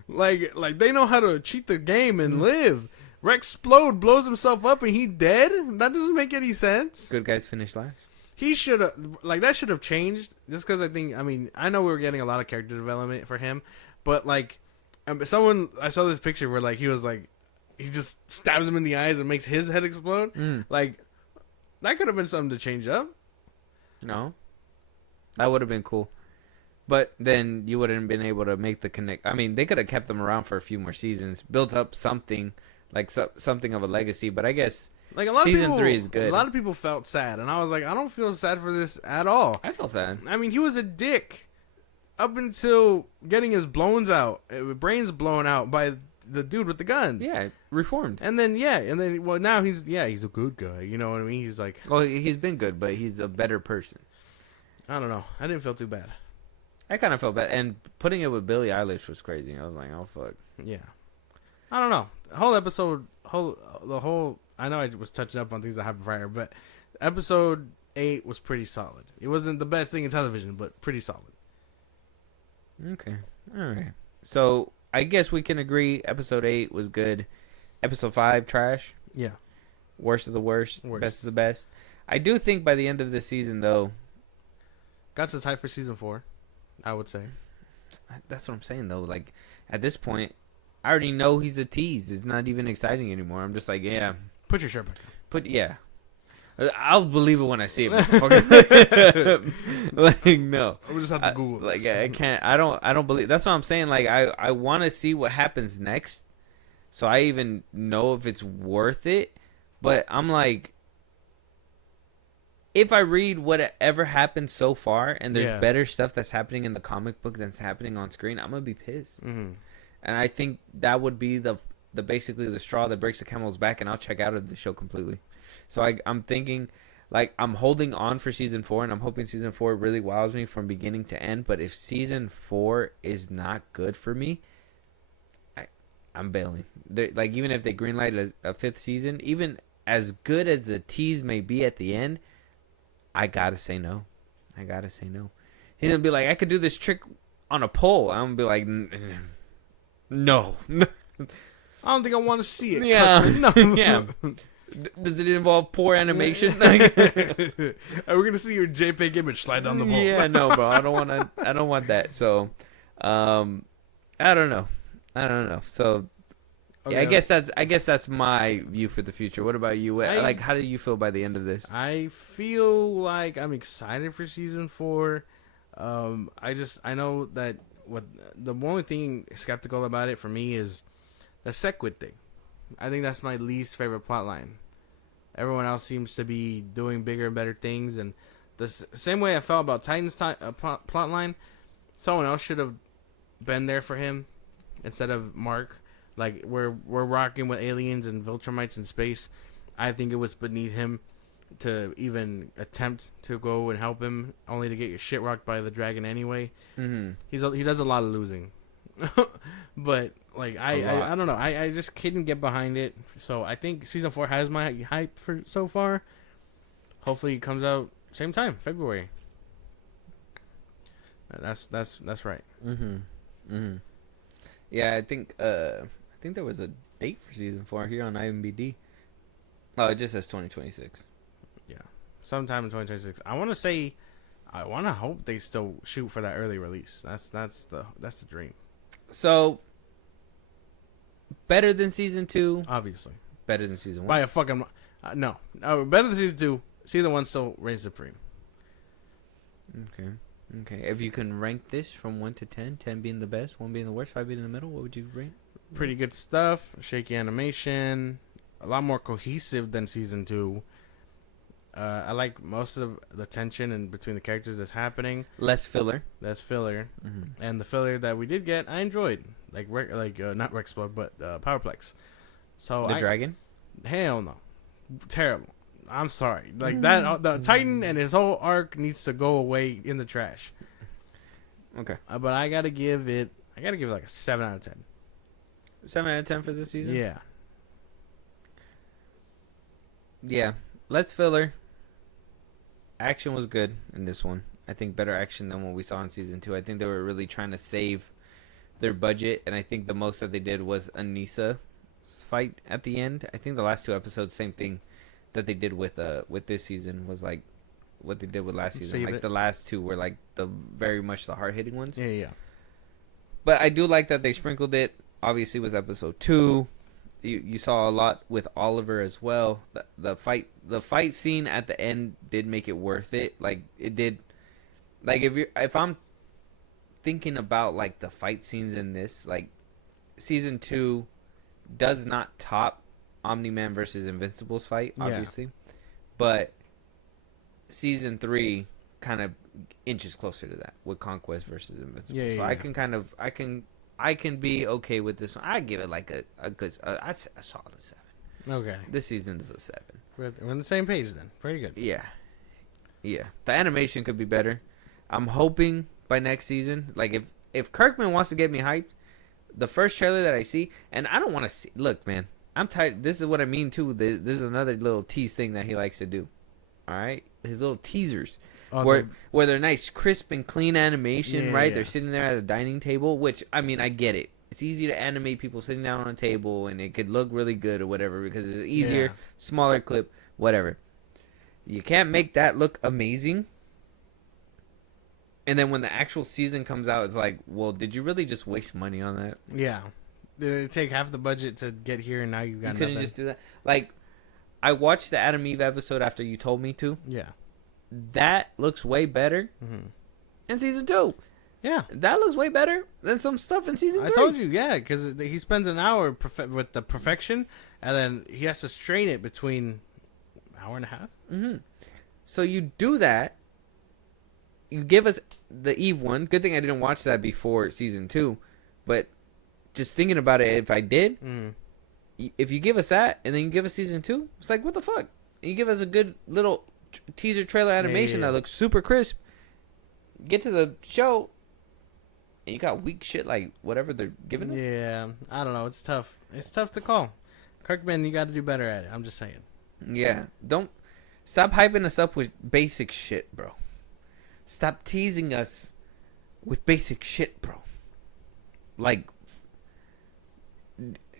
Like they know how to cheat the game and live. Rex blows himself up and he dead? That doesn't make any sense. Good guys finish last? He should have, like, that should have changed just because I know we were getting a lot of character development for him, but like, I saw this picture where like he was like, he just stabs him in the eyes and makes his head explode. Like, that could have been something to change up. No, that would have been cool, but then you wouldn't have been able to make the connect. I mean, they could have kept them around for a few more seasons, built up something like something of a legacy. But I guess Like, a lot season of people, 3 is good. A lot of people felt sad, and I was like, I don't feel sad for this at all. I felt sad. I mean, he was a dick up until getting his brains blown out by the dude with the gun. Yeah, reformed. And then well, now he's a good guy. You know what I mean? He's like, Well, he's been good, but he's a better person. I don't know. I didn't feel too bad. I kind of felt bad, and putting it with Billie Eilish was crazy. I was like, oh fuck. Yeah. I don't know. The whole episode, I know I was touching up on things that happened prior, but episode 8 was pretty solid. It wasn't the best thing in television, but pretty solid. Okay, all right. So I guess we can agree. Episode 8 was good. Episode 5 trash. Yeah. Worst of the worst. Best of the best. I do think by the end of this season, though, Got to hype for season 4, I would say. that's what I'm saying though. Like at this point, I already know he's a tease. It's not even exciting anymore. I'm just like, yeah, Put your shirt back on. yeah. I'll believe it when I see it. Motherfucker. Like no, We'll just have to Google this. Like I can't. I don't believe. That's what I'm saying. Like I want to see what happens next, so I even know if it's worth it. But I'm like, if I read whatever happened so far, and there's better stuff that's happening in the comic book than's happening on screen, I'm gonna be pissed. Mm-hmm. And I think that would be the basically the straw that breaks the camel's back, and I'll check out of the show completely. So I'm thinking, like, I'm holding on for season 4, and I'm hoping season 4 really wows me from beginning to end. But if season 4 is not good for me, I'm bailing. Like, even if they greenlight a 5th season, even as good as the tease may be at the end, I gotta say no. He's gonna be like, I could do this trick on a pole. I'm gonna be like, no. I don't think I want to see it. Yeah. No. Yeah. Does it involve poor animation? Are we gonna see your JPEG image slide down the pole? Yeah, no, bro. I don't want that. So, I don't know. So, yeah, Okay. I guess that's my view for the future. What about you? Like, how do you feel by the end of this? I feel like I'm excited for season 4. I know that the only thing skeptical about it for me is the Sequid thing. I think that's my least favorite plot line. Everyone else seems to be doing bigger and better things, and the same way I felt about Titan's plot line, someone else should have been there for him instead of Mark. Like, we're rocking with aliens and Viltrumites in space. I think it was beneath him to even attempt to go and help him, only to get your shit rocked by the dragon anyway. Mm-hmm. He does a lot of losing. But like I don't know. I just couldn't get behind it. So I think season 4 has my hype for so far. Hopefully it comes out same time, February. That's right. Yeah, I think there was a date for season 4 here on IMDb. Oh, it just says 2026. Yeah, sometime in 2026. I want to hope they still shoot for that early release. That's the dream. So better than season 2, Obviously, better than season 1. by a fucking no. Better than season 2. Season 1 still reigns supreme. Okay. If you can rank this from 1 to 10, 10 being the best, 1 being the worst, 5 being in the middle, what would you rate? Pretty good stuff. Shaky animation. A lot more cohesive than season 2. I like most of the tension in between the characters that's happening. Less filler. That's filler, and the filler that we did get, I enjoyed. Like not Rexplode, but Powerplex. So The dragon? hell no, terrible. I'm sorry. Like that, the Titan and his whole arc needs to go away in the trash. Okay. But I gotta give it like a 7 out of 10. 7 out of 10 for this season? Yeah. Yeah. Less filler. Action was good in this one. I think better action than what we saw in season 2. I think they were really trying to save their budget, and I think the most that they did was Anissa's fight at the end. I think the last 2 episodes, same thing that they did with this season was like what they did with last season. Save like it. the last 2 were like the very much the hard hitting ones. Yeah. But I do like that they sprinkled it. Obviously, it was episode 2. You saw a lot with Oliver as well. The fight scene at the end did make it worth it. Like it did. Like if I'm thinking about like the fight scenes in this, like season 2 does not top Omni-Man versus Invincible's fight, obviously, but season 3 kind of inches closer to that with Conquest versus Invincible. So I can be okay with this one. I give it like a good, a solid 7. Okay. This season is a 7. We're on the same page then. Pretty good. Yeah. The animation could be better. I'm hoping by next season, like if Kirkman wants to get me hyped, the first trailer that I see, and I don't want to see. Look, man, I'm tired. This is what I mean too. This is another little tease thing that he likes to do. All right, his little teasers. Where they're nice, crisp, and clean animation, right? Yeah. They're sitting there at a dining table, which, I mean, I get it. It's easy to animate people sitting down on a table, and it could look really good or whatever because it's easier, smaller clip, whatever. You can't make that look amazing. And then when the actual season comes out, it's like, well, did you really just waste money on that? Yeah. Did it take half the budget to get here, and now you've got You couldn't nothing? just do that. Like, I watched the Adam Eve episode after you told me to. Yeah. That looks way better in season 2. Yeah. That looks way better than some stuff in season 3. I told you, yeah, because he spends an hour with the perfection, and then he has to strain it between an hour and a half. So you do that. You give us the Eve one. Good thing I didn't watch that before season 2. But just thinking about it, if I did, if you give us that, and then you give us season 2, it's like, what the fuck? You give us a good little teaser trailer animation that looks super crisp. Get to the show, and you got weak shit like whatever they're giving us. Yeah, I don't know. It's tough. It's tough to call. Kirkman, you got to do better at it. I'm just saying. Yeah, don't stop hyping us up with basic shit, bro. Stop teasing us with basic shit, bro. Like,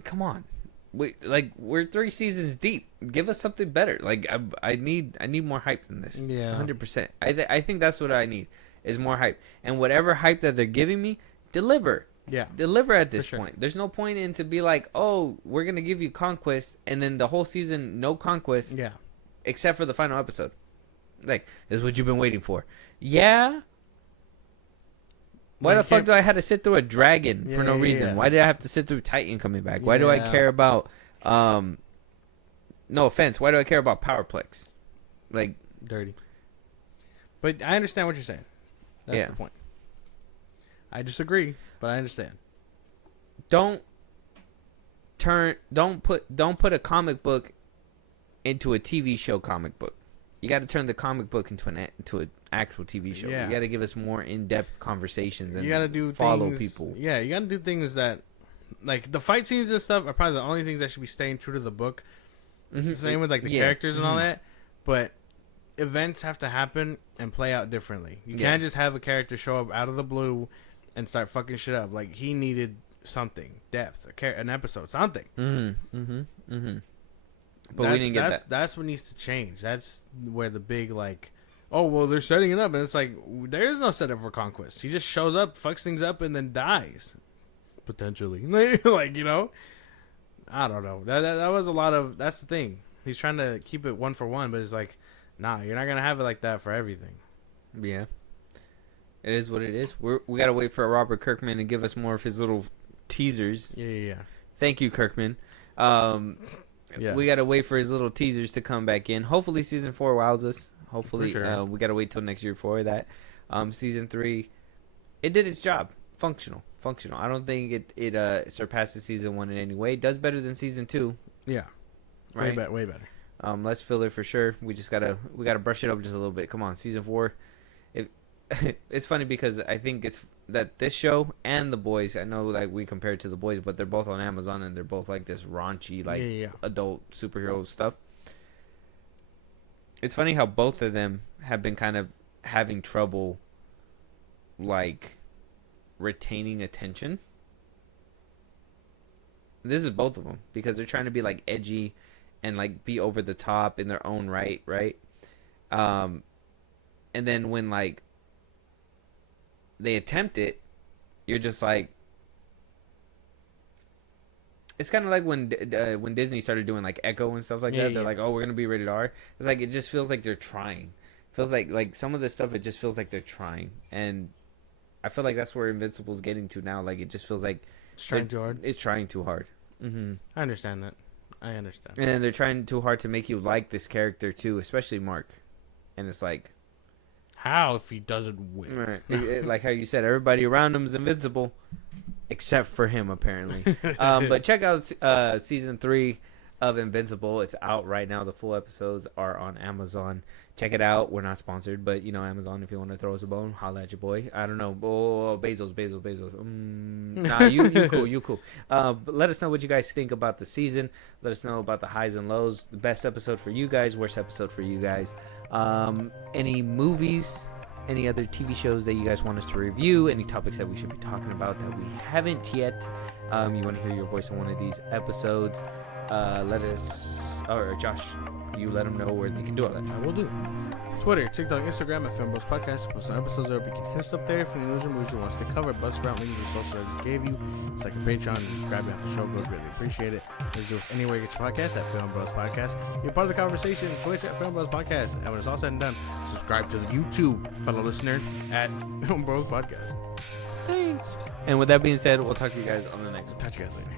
come on. We're 3 seasons deep. Give us something better. Like I need more hype than this. Yeah, 100%. I think that's what I need is more hype. And whatever hype that they're giving me, deliver. Yeah, Deliver at this point. There's no point in to be like, oh, we're gonna give you Conquest, and then the whole season no Conquest. Yeah, except for the final episode. Like, this is what you've been waiting for. Yeah. Why the fuck do I have to sit through a dragon for no reason? Yeah. Why did I have to sit through Titan coming back? Why do I care about no offense, why do I care about Powerplex? Like, dirty. But I understand what you're saying. That's the point. I disagree, but I understand. Don't put a comic book into a TV show comic book. You got to turn the comic book into an actual TV show. Yeah. You got to give us more in-depth conversations and you got to follow people. Yeah, you got to do things that, like the fight scenes and stuff, are probably the only things that should be staying true to the book. It's the same with like the characters and all that. But events have to happen and play out differently. You Yeah. can't just have a character show up out of the blue and start fucking shit up. Like, he needed something, depth, an episode, something. But we didn't get that. That's what needs to change. That's where the big, like, oh, well, they're setting it up. And it's like, there is no setup for Conquest. He just shows up, fucks things up, and then dies. Potentially. Like, you know? I don't know. That was a lot of... That's the thing. He's trying to keep it one for one, but it's like, nah, you're not going to have it like that for everything. Yeah. It is what it is. We got to wait for Robert Kirkman to give us more of his little teasers. Yeah. Thank you, Kirkman. Yeah. We got to wait for his little teasers to come back in. Hopefully season 4 wows us. Hopefully. For sure. We got to wait till next year for that. Season 3, it did its job. Functional. I don't think it surpasses season 1 in any way. It does better than season 2. Yeah. Right? Way better. Less filler for sure. We gotta brush it up just a little bit. Come on, season 4. It's funny because I think it's that this show and The Boys. I know like we compare it to The Boys, but they're both on Amazon and they're both like this raunchy like adult superhero stuff. It's funny how both of them have been kind of having trouble like retaining attention. This is both of them because they're trying to be like edgy and like be over the top in their own right? And then when like they attempt it, you're just like, it's kind of like when Disney started doing like Echo and stuff like that. They're like, oh, we're gonna be rated R. It's like it just feels like they're trying. It feels like some of this stuff. It just feels like they're trying, and I feel like that's where Invincible's getting to now. Like it just feels like It's trying too hard. It's trying too hard. Mm-hmm. I understand that. And then they're trying too hard to make you like this character too, especially Mark. And it's like, how if he doesn't win? Right. Like how you said, everybody around him is invincible, except for him apparently. But check out season 3 of Invincible. It's out right now. The full episodes are on Amazon. Check it out. We're not sponsored, but Amazon, if you want to throw us a bone, holla at your boy. I don't know. Oh, Bezos. Nah, you cool. But let us know what you guys think about the season. Let us know about the highs and lows. The best episode for you guys, worst episode for you guys. Any movies, any other TV shows that you guys want us to review, any topics that we should be talking about that we haven't yet. You want to hear your voice on one of these episodes, let us, or Josh, you let them know where they can do all that. I will do. Twitter, TikTok, Instagram at FilmBros Podcast. Post some episodes there. You can hit us up there for news or movies you want us to cover. Bust around links to the social I just gave you. It's like a Patreon. Just subscribe to the show. We'd really appreciate it. Let's do us anywhere you get your podcast at FilmBros Podcast. Be a part of the conversation. Twitch at FilmBros Podcast. And when it's all said and done, subscribe to the YouTube, fellow listener, at FilmBros Podcast. Thanks. And with that being said, we'll talk to you guys on the next one. Talk to you guys later.